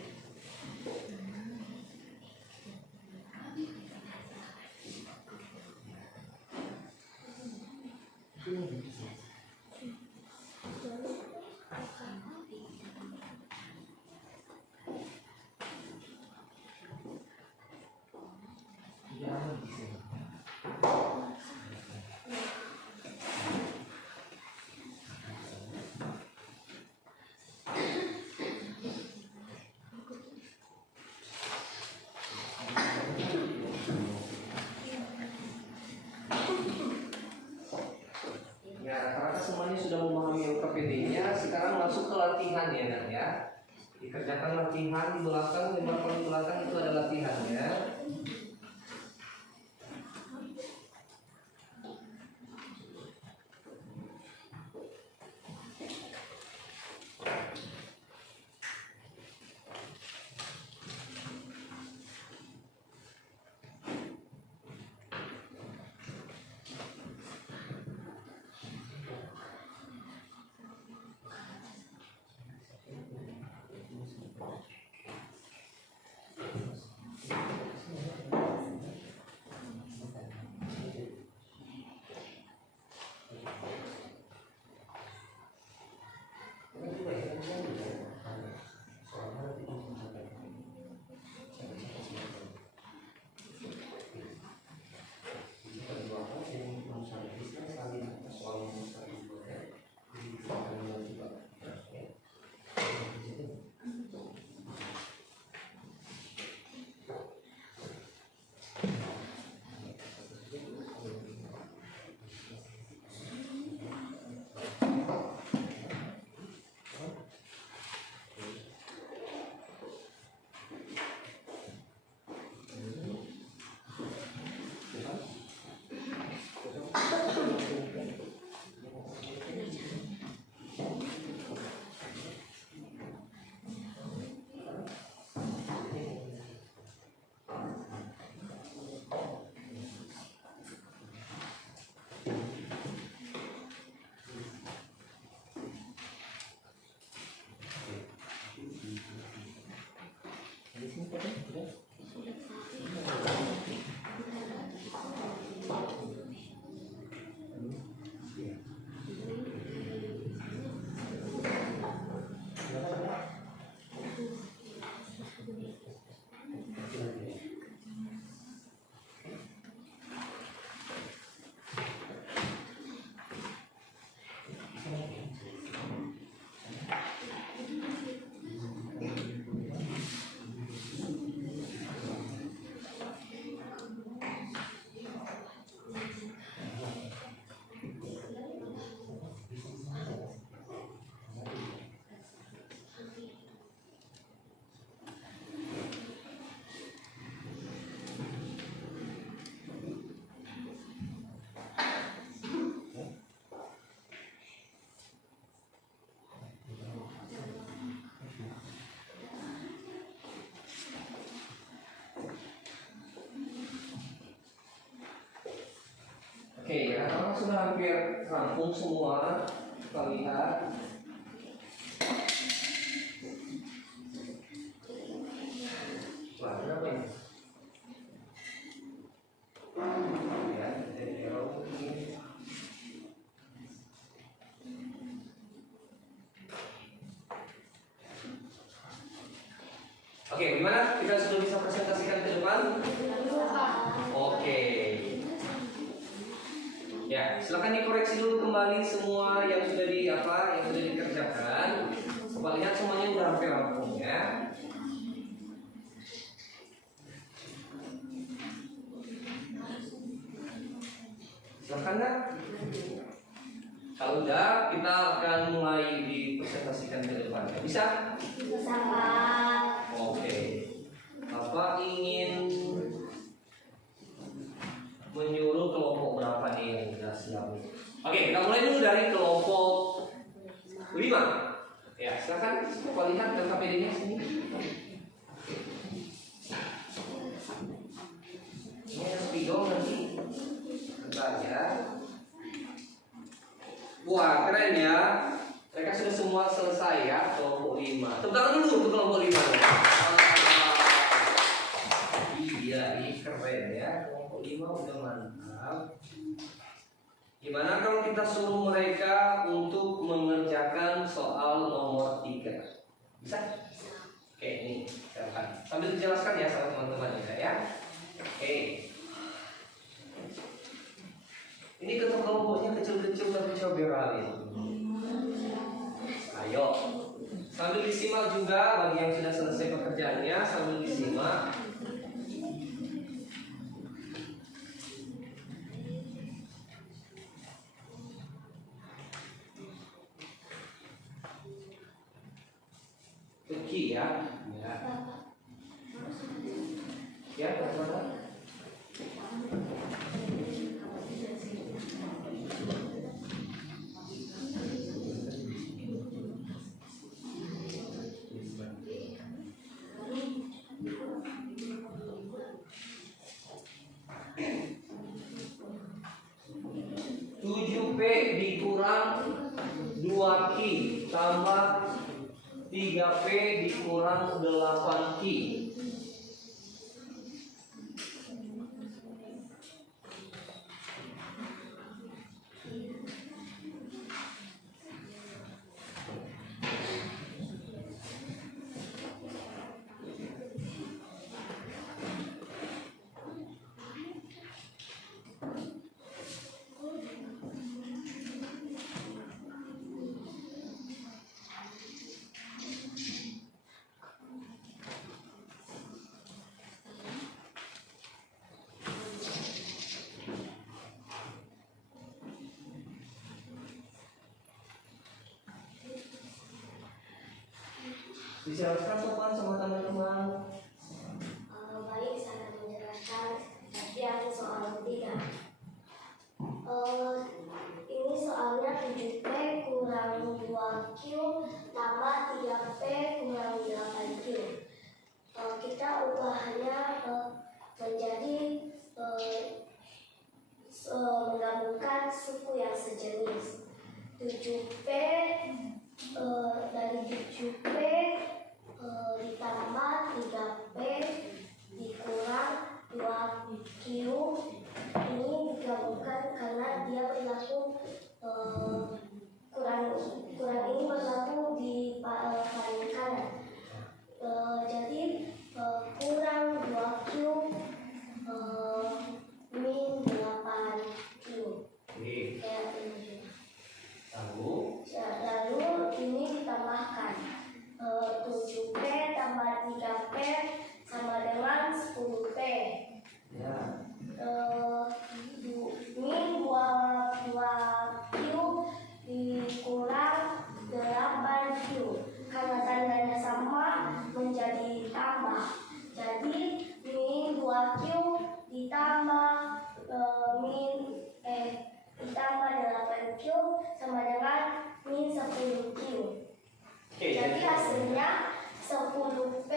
masuk ke latihan ya nak ya. Dikerjakan latihan di belakang, 5 kali belakang itu ada latihannya. Oke, anak-anak sudah hampir rampung semua. Kita lihat. Wah, berapa ini? Ya, jadi ini. Oke, gimana? Kita sudah bisa presentasikan ke depan? Oke. Ya, silakan dikoreksi dulu kembali semua yang sudah dikerjakan. Coba lihat semuanya udah hampir rampung ya. Silakan nak. Kalau udah, kita akan mulai dipresentasikan ke depan. Bisa? Bisa, Pak. Oke. Bapak ingin menyuruh kelompok berapa nih yang sudah siap? Oke, kita mulai dulu dari kelompok 5. Ya, silakan Bapak lihat KPD-nya sini. Ini yang spidol nanti. Bentar ya. Wah, keren ya. Mereka sudah semua selesai ya, kelompok 5. Tepuk tangan dulu untuk kelompok 5. Iya, ini keren ya. Kelompok 5 udah mantap. Gimana kalau kita suruh mereka untuk mengerjakan soal nomor 3? Bisa? Oke, ini silakan. Sambil dijelaskan ya sama teman-teman ya. Oke. Ini kelompoknya kecil-kecil tapi coba ini. Ayo. Sambil disimak juga bagi yang sudah selesai pekerjaannya, sambil disimak. Ki ya. Ya. Ya, teman-teman. Tujuh P dikurang 2 Ki tambah 3 P dikurang 8 Ki. Dijelaskan sopan sama teman-teman. Baik, sangat menjelaskan. Tapi aku soal 3. Ini soalnya 7P kurang 2Q tambah 3P kurang 8Q. Kita ubahnya menjadi menggabungkan suku yang sejenis. 7P dari 7P ditambah 3P dikurang 2Q ini digabungkan karena dia berlaku kurang ini berlaku di paling kanan. Jadi kurang 2Q min 8Q. Lalu ini ditambahkan 7P tambah 3P sama dengan 10P. Ya. Min 2Q dikurang 8Q. Karena tandanya sama menjadi tambah. Jadi min 2Q ditambah ditambah 8Q sama dengan min 10Q. Jadi hasilnya 10P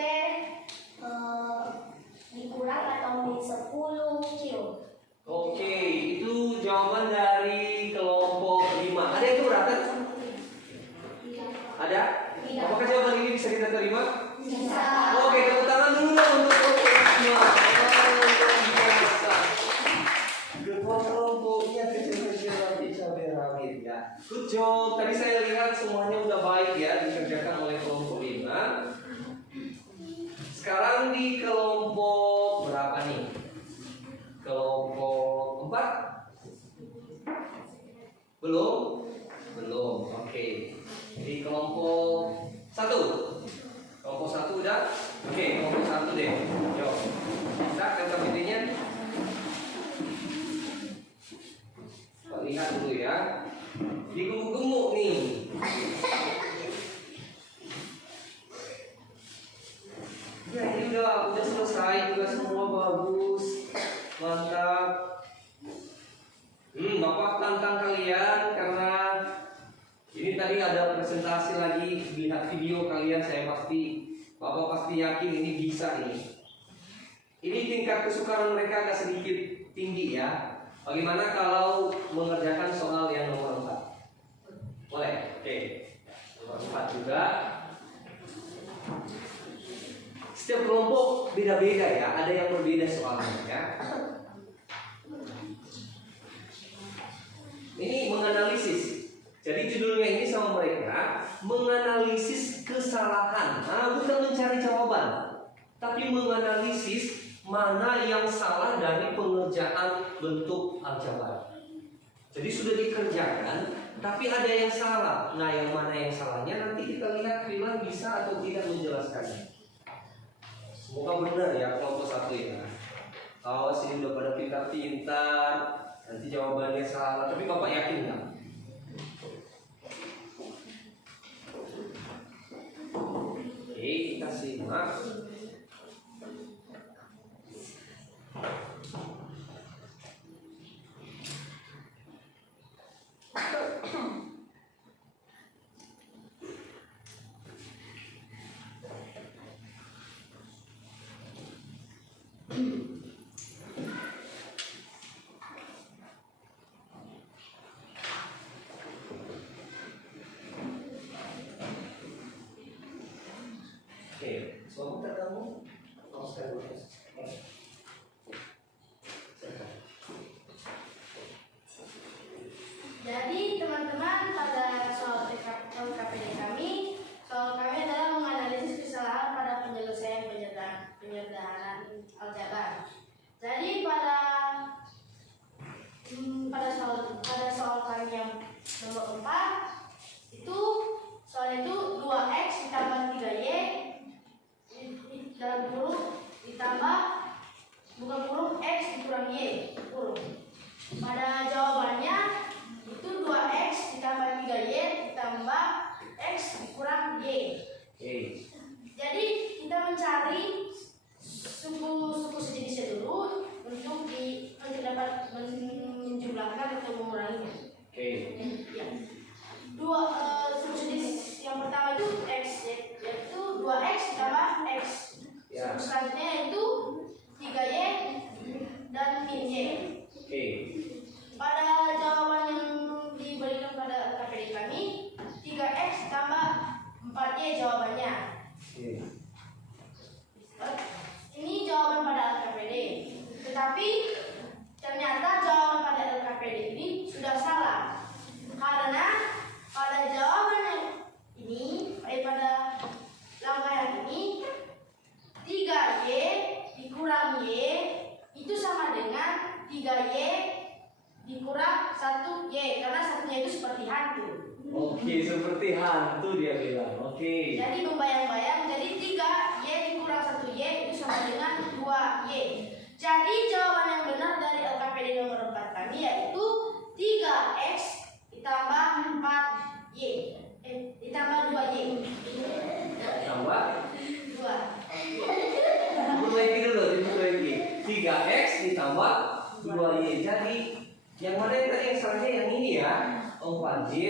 dikurang atau min 10Q. Oke, itu jawaban dari kelompok 5. Ada yang keberatan? Ada? Apakah jawaban ini bisa kita terima? Bisa. Oke, tepuk tangan dulu untuk kelompok 5. Ketua kelompoknya kecil-kecil nanti cabai ya. Good job. Tadi saya lihat semuanya udah baik ya dikerjakan oleh kelompok 5. Sekarang di kelompok berapa nih? Kelompok 4? Belum? Belum. Oke. Di kelompok 1. Kelompok 1 udah? Oke, kelompok 1 deh. Yuk. Kita kata intinya. Lihat dulu ya. Digemuk-gemuk nih. Ya ini udah selesai juga semua bagus. Mantap. Bapak tantang kalian karena ini tadi ada presentasi lagi, lihat video kalian Bapak pasti yakin ini bisa ini. Ini tingkat kesukaran mereka agak sedikit tinggi ya. Bagaimana kalau mengerjakan soal yang nomor 4? Boleh? Oke. Nomor 4 juga. Setiap kelompok beda-beda ya, ada yang berbeda soalnya ya. Ini menganalisis. Jadi judulnya ini sama mereka menganalisis kesalahan. Bukan mencari jawaban, tapi menganalisis mana yang salah dari pengerjaan bentuk aljabar. Jadi sudah dikerjakan, tapi ada yang salah. Nah, yang mana yang salahnya nanti kita lihat Filan bisa atau tidak menjelaskannya. Semoga benar ya kelompok 1 ya. Awas ini udah pada pintar-pintar, nanti jawabannya salah. Tapi Bapak yakin nggak? Oke. simak. Oke, sebentar kamu. Namaskar dulu. Jadi teman-teman, pada soal LKPD kami adalah menganalisis kesalahan pada penyelesaian penyederhanaan aljabar. Jadi pada soal kami yang nomor 4 itu soal itu 2x ditambah 3y dalam kurung ditambah buka kurung x dikurang y kurung. Pada jawabannya itu 2x ditambah 3y ditambah x dikurang y. Jadi kita mencari suku sejenisnya dulu untuk dapat menjumlahkan atau menguranginya. Ya. Suku sejenis yang pertama itu x, yaitu 2x ditambah x. Suku selanjutnya yaitu 3y dan min y. Pada jawaban yang diberikan pada KPD kami 3x tambah 4y jawabannya. Ini jawaban pada LKPD. Tetapi ternyata jawaban pada LKPD ini sudah salah. Karena pada jawaban yang ini, pada langkah yang ini 3y dikurang y itu sama dengan 3y dikurang 1y, karena satunya itu seperti hantu. Oke, seperti hantu dia bilang. Oke. Jadi membayang-bayang, jadi 3y dikurang 1y itu sama dengan 2y. Jadi jawaban yang benar dari LKPD nomor 4 kami yaitu 3x ditambah 4y ditambah 2y. Tambah 2. Perbaiki dulu, diperbaiki. 3x ditambah 2y. Jadi yang mana yang tadi yang salahnya yang ini ya? 4y.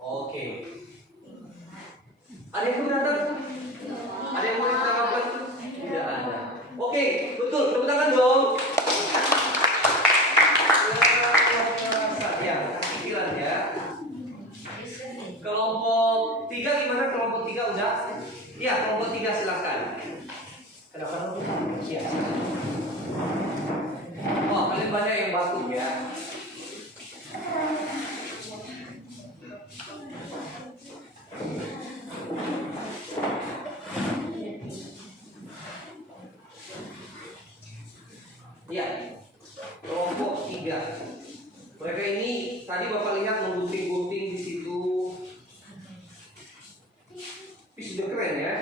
Oke. Ada yang keberatan? Ada yang mau ditambahkan? Tidak ada. Oke, betul. Tepuk tangan dong. Ya, pikiran ya. Kelompok 3 gimana? Kelompok 3 udah? Iya, kelompok 3 silakan. Kenapa lu? Iya. Wah, paling banyak yang batuk ya. Ya, kelompok 3. Mereka ini tadi Bapak lihat menggunting-gunting di situ. Ini sudah keren ya.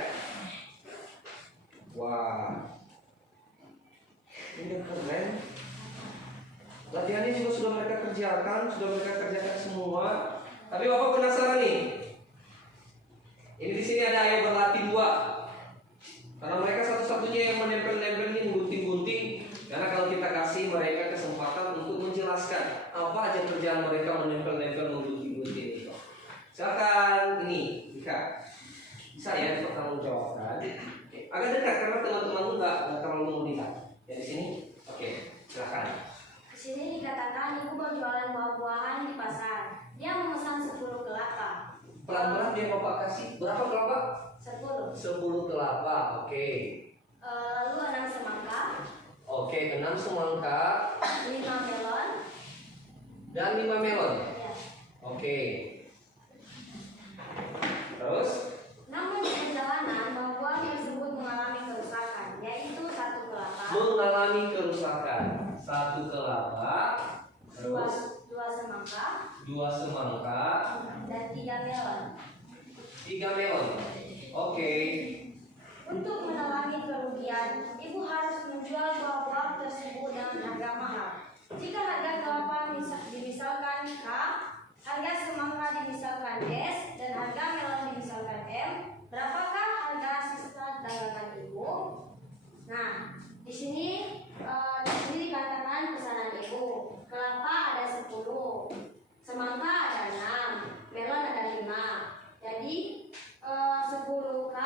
Wah, ini keren. Latihannya juga sudah mereka kerjakan semua. Tapi Bapak penasaran nih. Ini di sini ada ayo berlatih 2. Karena mereka satu-satunya yang menempel-nempel ini gunting-gunting. Karena kalau kita kasih mereka kesempatan untuk menjelaskan apa aja kerjaan mereka menempel-nempel menggunting-gunting itu. Silakan ini, Dika. Bisa ya dipertanggungjawabkan. Agak dekat karena teman-teman nggak terlalu melihat. Ya di sini. Oke, silakan. Di sini dikatakan ibu berjualan buah-buahan di pasar. Dia memesan 10 kelapa. Pelan-pelan dia Bapak kasih berapa kelapa? 10. 10 kelapa. Oke. Lalu 6 semangka. Oke, 6 semangka 5 melon. dan 5 melon. Ya. Oke. Terus? Namun di perjalanan buah-buahan tersebut mengalami kerusakan, yaitu 1 kelapa. Mengalami kerusakan. 1 kelapa. Terus? 2 semangka. 2 semangka Dan 3 melon. 3 melon. Oke. Untuk menelangi kerugian, ibu harus menjual buah-buah tersebut dengan harga mahal. Jika harga kelapa dimisalkan K, harga semangka dimisalkan S, dan harga melon dimisalkan M, berapakah harga sisa dan di sini dikatakan pesanan ibu. Kelapa ada 10, semangka ada 6, melon ada 5. Jadi 10K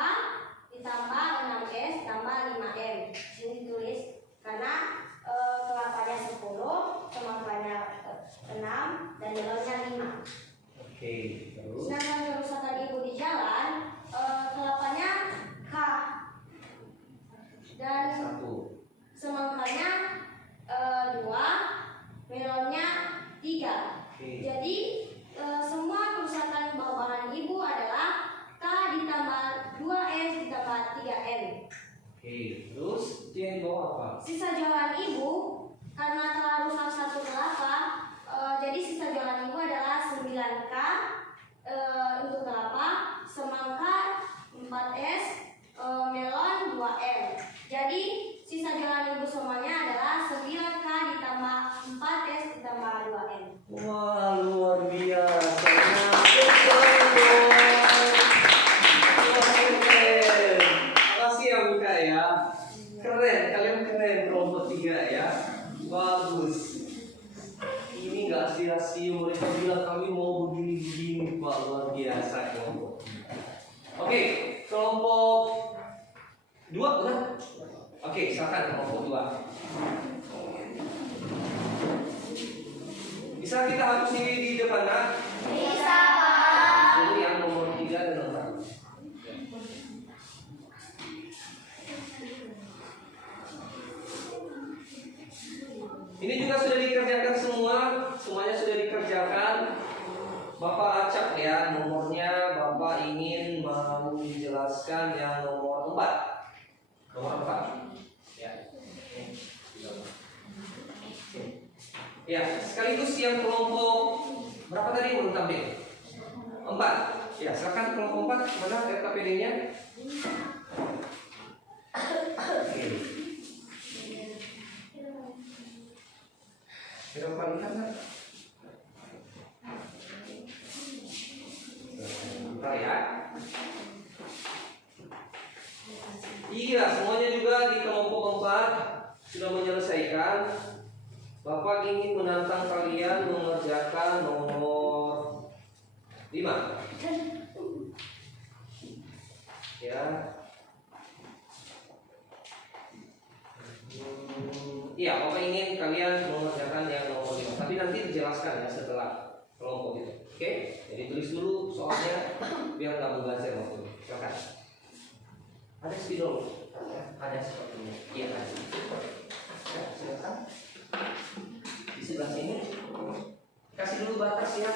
ditambah 6S tambah 5M. Sini ditulis karena kelapanya 10, semangkanya 6, dan melonnya 5. Oke, terus Sedangkan kerusakan ibu di jalan, kelapanya K dan 1. semangkanya 2, melonnya 3. Oke. Jadi semua kerusakan buah-buahan ibu adalah K ditambah 2S ditambah 3M. Oke, terus dia yang bawa apa? Sisa jualan ibu karena telah rusak 1 kelapa, jadi sisa jualan ibu adalah 9K untuk kelapa, semangka 4S, melon 2M. Jadi sisa jualan ibu semuanya adalah 9K ditambah 4S ditambah 2M. Wah, luar biasa. Wah, keren. Makasih ya Buka ya. Keren, kalian keren kelompok 3 ya. Bagus. Ini nggak sia-sia mereka bilang kami mau begini-begini Pak, luar biasa kelompok. Oke, kelompok 2 udah. Oke, silakan kelompok 2. Bisa kita hapus ini di depan nak? Bisa, Pak. Jadi yang nomor 3 dan nomor 4. Ini juga sudah dikerjakan semua, semuanya sudah dikerjakan. Bapak acak ya nomornya, Bapak ingin mau menjelaskan yang nomor 4. Nomor 4. Ya. Ya, sekaligus yang kelompok berapa tadi belum tampil? 4. Ya, silakan kelompok 4 mana RKPD-nya? Oke. Kita buka lihat kan? Buka ya. Iya, semuanya juga di kelompok 4 sudah menyelesaikan. Bapak ingin menantang kalian mengerjakan nomor 5. Ya. Iya, Bapak ingin kalian mengerjakan yang nomor 5. Tapi nanti dijelaskan ya setelah kelompok itu. Oke? Jadi tulis dulu soalnya biar nggak mubazir waktu. Silakan. Ada spidol? Ada sepertinya. Iya ada. Ya, silakan. Di sebelah sini. Kasih dulu batas ya.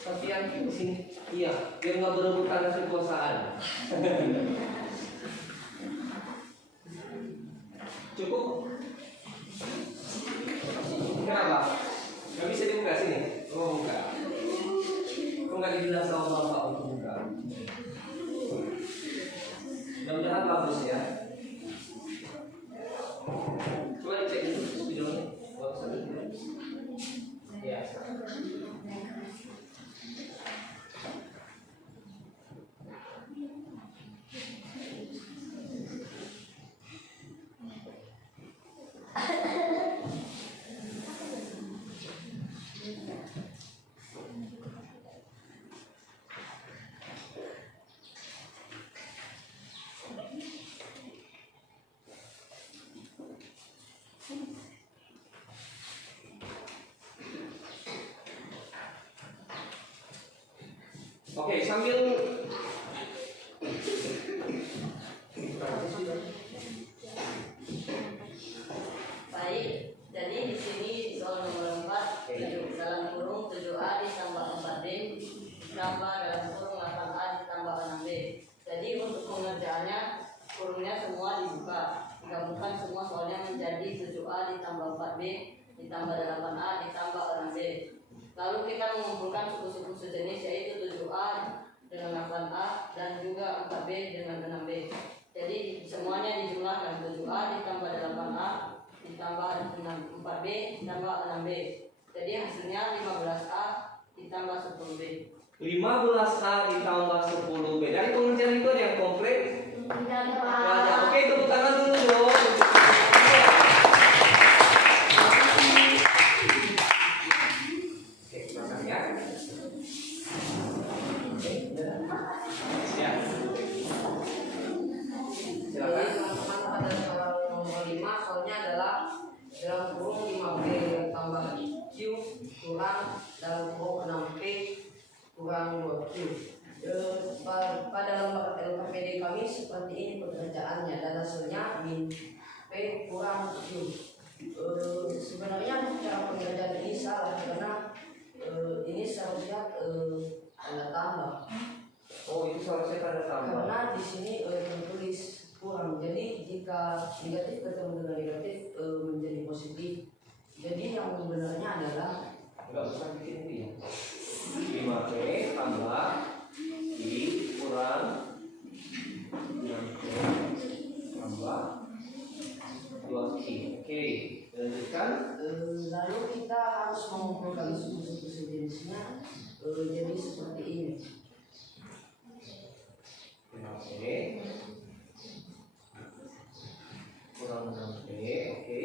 Sofian di sini. Iya, biar nggak berebutan kekuasaan. Cukup? Kenapa? Gak bisa dibuka sini? Oh buka. Kok nggak dibilang sama bapak untuk buka? Mudah-mudahan bagus ya. Coba dicek dulu videonya. Bagus atau tidak? Ya. Oke, sambil Baik, jadi di sini di soal nomor 4 dalam kurung 7A ditambah 4B ditambah dalam kurung 8A ditambah 6B. Jadi untuk pengerjaannya kurungnya semua dibuka, digabungkan semua soalnya menjadi 7A ditambah 4B ditambah 8A ditambah 6B. Lalu kita mengumpulkan suku-suku sejenis yaitu 7A dengan 8A dan juga 4B dengan 6B. Jadi semuanya dijumlahkan 7A ditambah 8A ditambah 4B ditambah 6B. Jadi hasilnya 15A ditambah 10B. 15A ditambah 10B. Dari pengerjaan itu ada yang komplit? Tidak, Pak. Banyak. Oke, tepuk tangan dulu dong. negatif ketemu dengan negatif menjadi positif. Jadi yang benarnya adalah Enggak usah bikin ini ya. 5P tambah I kurang 6P tambah 2Q. Oke, lanjutkan. lalu kita harus mengumpulkan suku-suku sejenisnya jadi seperti ini. 5P kurang 6P. Oke.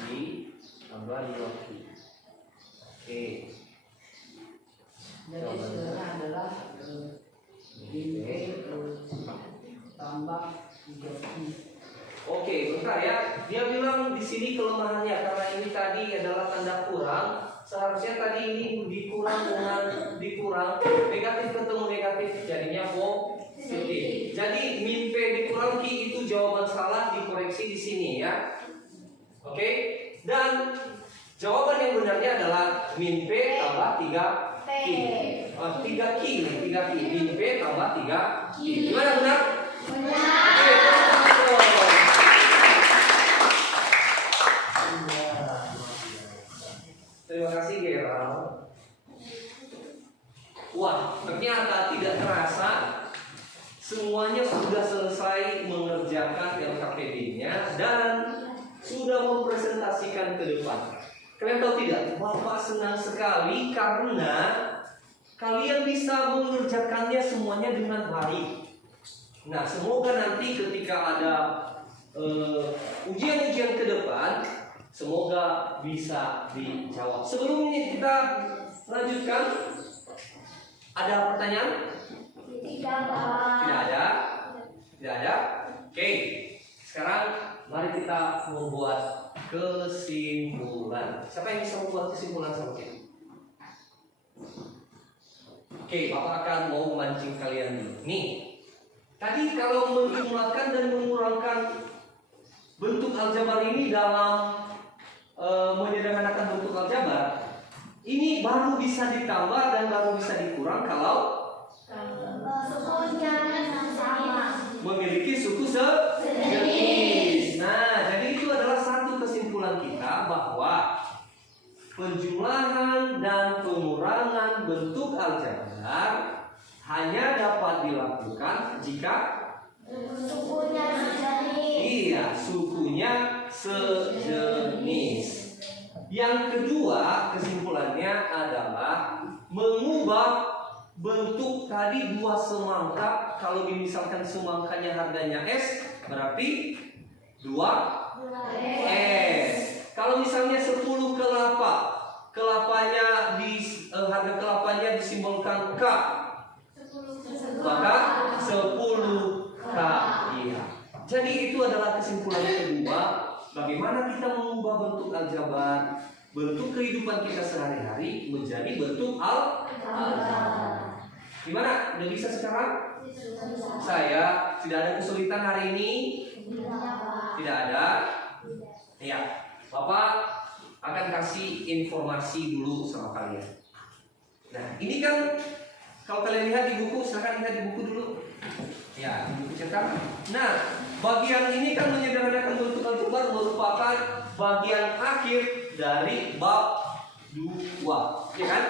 Q tambah 2Q. Oke. Jadi sebenarnya adalah ini tambah 3Q. Oke, bentar ya. Dia bilang di sini kelemahannya karena ini tadi adalah tanda kurang. Seharusnya tadi ini dikurang dengan dikurang, negatif ketemu negatif jadinya positif. Jadi min P dikurang Q itu jawaban salah, dikoreksi di sini ya. Oke. Dan jawaban yang benarnya adalah min P tambah 3Q. 3Q nih, 3Q. Min P tambah 3Q. Gimana benar? Oke, terima kasih Gerald. Wah, ternyata tidak terasa semuanya sudah selesai mengerjakan LKPD-nya dan sudah mempresentasikan ke depan. Kalian tahu tidak? Bapak senang sekali karena kalian bisa mengerjakannya semuanya dengan baik. Nah, semoga nanti ketika ada ujian-ujian ke depan, semoga bisa dijawab. Sebelumnya kita lanjutkan. Ada pertanyaan? Tidak ada. Tidak ada. Oke. Sekarang mari kita membuat kesimpulan. Siapa yang bisa membuat kesimpulan sama kita? Oke, Bapak akan mau memancing kalian dulu. Nih, tadi kalau menjumlahkan dan mengurangkan bentuk aljabar ini dalam menyederhanakan bentuk aljabar, ini baru bisa ditambah dan baru bisa dikurang kalau sukunya sama. memiliki suku sejenis. Nah, jadi itu adalah satu kesimpulan kita bahwa penjumlahan dan pengurangan bentuk aljabar hanya dapat dilakukan jika Sukunya sejenis. iya, sukunya sejenis. Yang kedua, kesimpulannya adalah mengubah bentuk tadi dua semangka. Kalau misalkan semangkanya harganya S, berarti 2S. Kalau misalnya 10 kelapa, kelapanya harga kelapanya disimbolkan K, maka 10K. Iya. Jadi itu adalah kesimpulan kedua. Bagaimana kita mengubah bentuk aljabar, bentuk kehidupan kita sehari-hari menjadi bentuk aljabar. Gimana? Udah bisa sekarang? Saya tidak ada kesulitan hari ini? Tidak ada. Ya, Bapak akan kasih informasi dulu sama kalian. Nah, ini kan kalau kalian lihat di buku, silakan lihat di buku dulu. Ya, di buku cetak. Nah, bagian ini kan menyederhanakan bentuk aljabar merupakan bagian akhir dari bab 2, ya kan?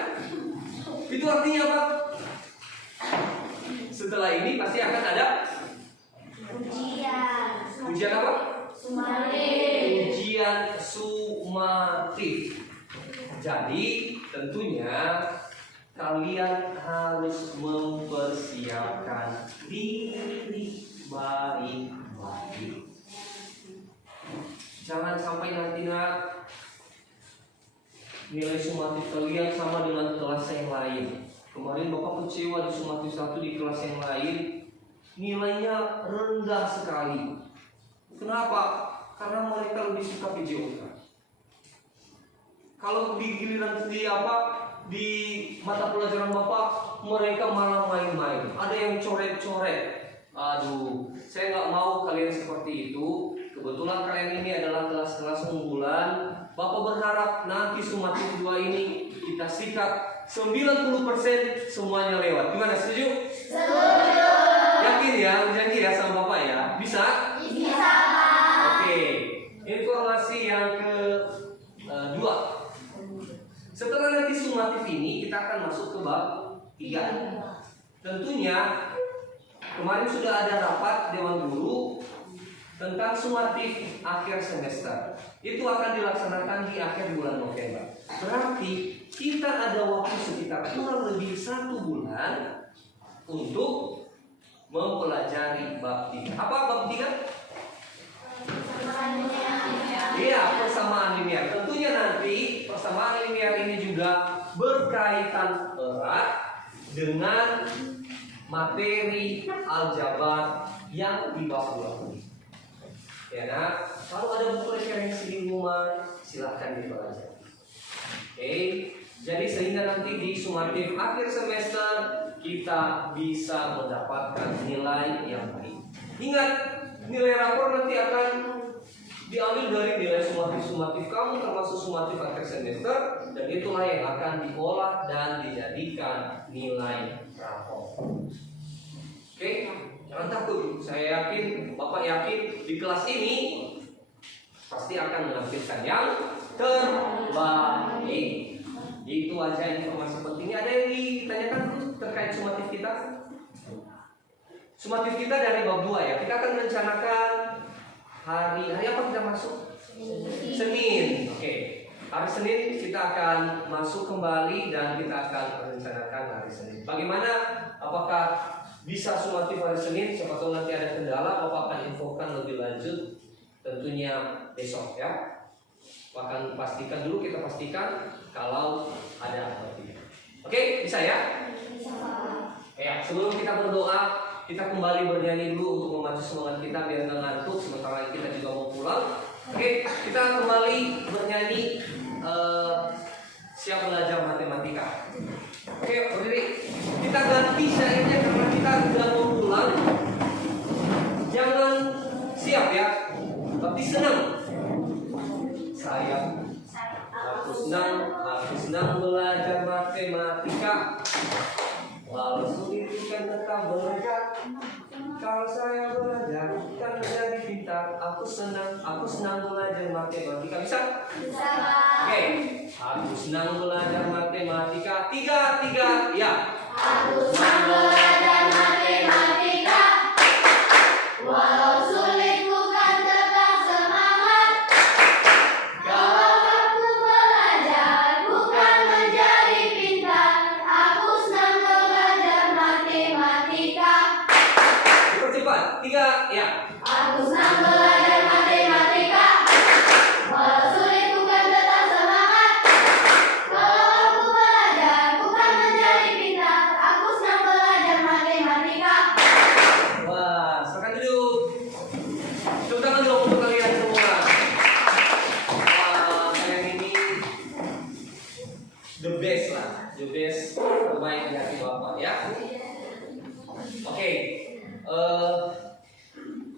Itu artinya apa? Setelah ini pasti akan ada ujian apa? Ujian sumatif. Jadi tentunya kalian harus mempersiapkan diri baik-baik. Jangan sampai nanti nilai sumatif kalian sama dengan kelas yang lain. Kemarin Bapak kecewa di sumatif 1 di kelas yang lain, nilainya rendah sekali. Kenapa? Karena mereka lebih suka PJOK. Kalau di giliran di mata pelajaran Bapak, mereka malah main-main. Ada yang coret-coret. Aduh, saya nggak mau kalian seperti itu. Kebetulan kalian ini adalah kelas-kelas unggulan. Bapak berharap nanti sumatif 2 ini kita sikat 90% semuanya lewat. Gimana, setuju? Setuju. ya, janji ya sama Bapak ya. Bisa? Bisa. Oke. Informasi yang kedua. Setelah nanti sumatif ini kita akan masuk ke bab 3. Tentunya kemarin sudah ada rapat Dewan Guru tentang sumatif akhir semester. Itu akan dilaksanakan di akhir bulan November. Berarti kita ada waktu sekitar kurang lebih 1 bulan untuk mempelajari bab 3. Apa bab 3? Iya, persamaan linear. Tentunya nanti persamaan linear ini juga berkaitan erat dengan materi aljabar yang di bawah 20. Ya, nah, kalau ada buku referensi di rumah, silahkan dipelajari. Oke, jadi sehingga nanti di sumatif akhir semester kita bisa mendapatkan nilai yang baik. Ingat, nilai rapor nanti akan diambil dari nilai sumatif kamu termasuk sumatif akhir semester, dan itulah yang akan diolah dan dijadikan nilai rapor. Oke, jangan takut. Saya yakin, Bapak yakin di kelas ini pasti akan menampilkan yang terbaik. Itu aja informasi pentingnya. Ada yang ditanyakan terkait sumatif kita? Sumatif kita dari bab 2 ya. Kita akan merencanakan hari apa kita masuk? Senin. Oke. Hari Senin kita akan masuk kembali dan kita akan merencanakan hari Senin. Bagaimana? Apakah bisa sumatif hari Senin? Siapa tahu nanti ada kendala, Bapak akan infokan lebih lanjut tentunya besok ya. Bahkan pastikan dulu, kita pastikan kalau ada atau tidak. Oke, bisa ya? Ya, sebelum kita berdoa, kita kembali bernyanyi dulu untuk memacu semangat kita biar nggak ngantuk. Sementara kita juga mau pulang. Oke, kita kembali bernyanyi siap belajar matematika. Oke, berdiri. Kita ganti syairnya karena kita sudah mau pulang. Jangan siap ya, tapi senang. Aku senang belajar matematika. Walau sulit bukan tetap belajar. Kalau saya belajar bukan menjadi pintar. Aku senang belajar matematika. Bisa? Bisa. Oke. Aku senang belajar matematika. 3 ya. Aku senang belajar matematika. Walau sulit bukan tetap semangat. Kalau aku belajar bukan menjadi pintar. Aku senang belajar matematika. Dipercepat. 3 ya. Aku senang belajar matematika. Walau sulit bukan tetap semangat. Kalau aku belajar bukan menjadi pintar. Aku senang belajar matematika. Wah, silakan duduk. Tepuk tangan dulu untuk kalian semua. Wah, kalian ini the best lah, the best terbaik di hati Bapak ya. Oke,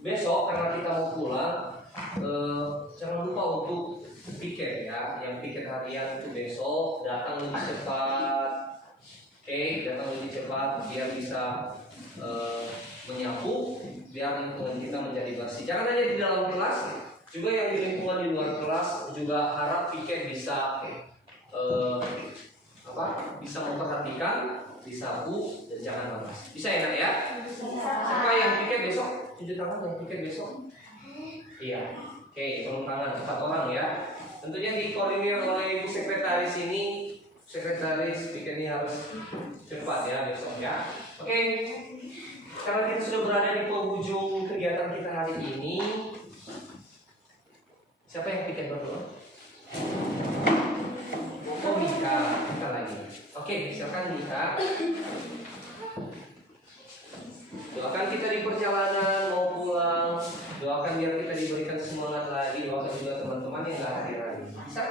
besok karena kita mau pulang, jangan lupa untuk piket ya. Yang piket harian itu besok datang lebih cepat. Oke, datang lebih cepat biar bisa menyapu, biar lingkungan kita menjadi bersih. Jangan hanya di dalam kelas, juga yang di lingkungan di luar kelas juga harap piket bisa bisa memperhatikan, disapu dan jangan malas. Bisa ya Nak ya? Siapa yang piket besok? Tunjuk tangan yang piket besok. Iya. Oke, tolong tangan 4 orang ya. Tentunya dikoordinir oleh Ibu Sekretaris ini. Sekretaris piket ini harus cepat ya besok ya. Oke. Karena kita sudah berada di penghujung kegiatan kita hari ini, siapa yang piket berdua? Oh Mika, kita lagi. Oke, silakan Mika. Doakan kita di perjalanan mau pulang. Doakan biar kita diberikan semangat lagi. Doakan juga teman-teman yang gak hadir lagi. Bisa?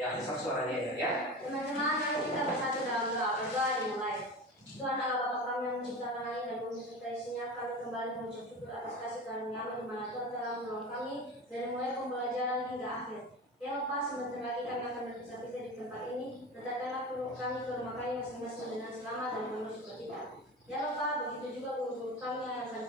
Ya, besar suaranya ya. Teman-teman, mari kita bersatu dalam doa. Berdoa dimulai. Tuhan Allah Bapa kami yang menciptakan langit dan bumi serta isinya, kami kembali mengucap syukur atas kasih dan nyaman di mana Tuhan telah menolong kami dari mulai pembelajaran hingga akhir. Ya Bapa, sebentar lagi kami akan berpisah-pisah di tempat ini. Letakkanlah kami ke rumah kami masing-masing dengan selamat dan penuh sukacita. Ya Bapa, begitu juga guru-guru kami yang akan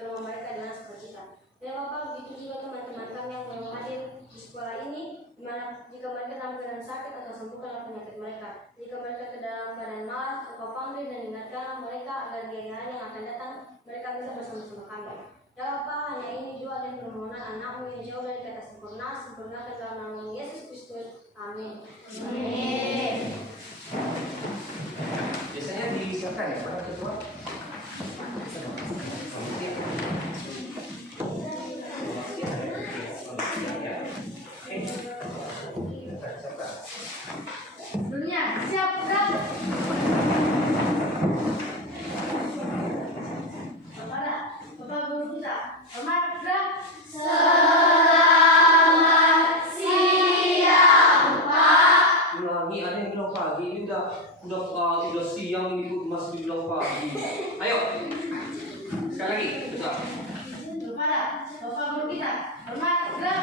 ke rumah mereka dengan sukacita. Dan Bapak, begitu juga teman-teman kami yang belum hadir di sekolah ini, di mana jika mereka dalam keadaan sakit atau sembuhkanlah penyakit mereka. Jika mereka ke dalam keadaan malas, Engkau panggil dan ingatkan mereka agar di hari yang akan datang mereka bisa bersama-sama kami. Ya Bapak, hanya ini doa dan permohonan anakmu yang jauh dari kata sempurna, sempurnakan dalam nama Yesus Kristus. Amin. Amin. Biasanya disiapkan ya, Pak Ketua? Sebelumnya, siap, gerak. Bapak Guru kita, selamat gerak. Ulangi, ada yang bilang pagi, ini udah siang, ini masih dibilang pagi. Ayo, sekali lagi, besar. Kepada Bapak Guru kita, selamat gerak.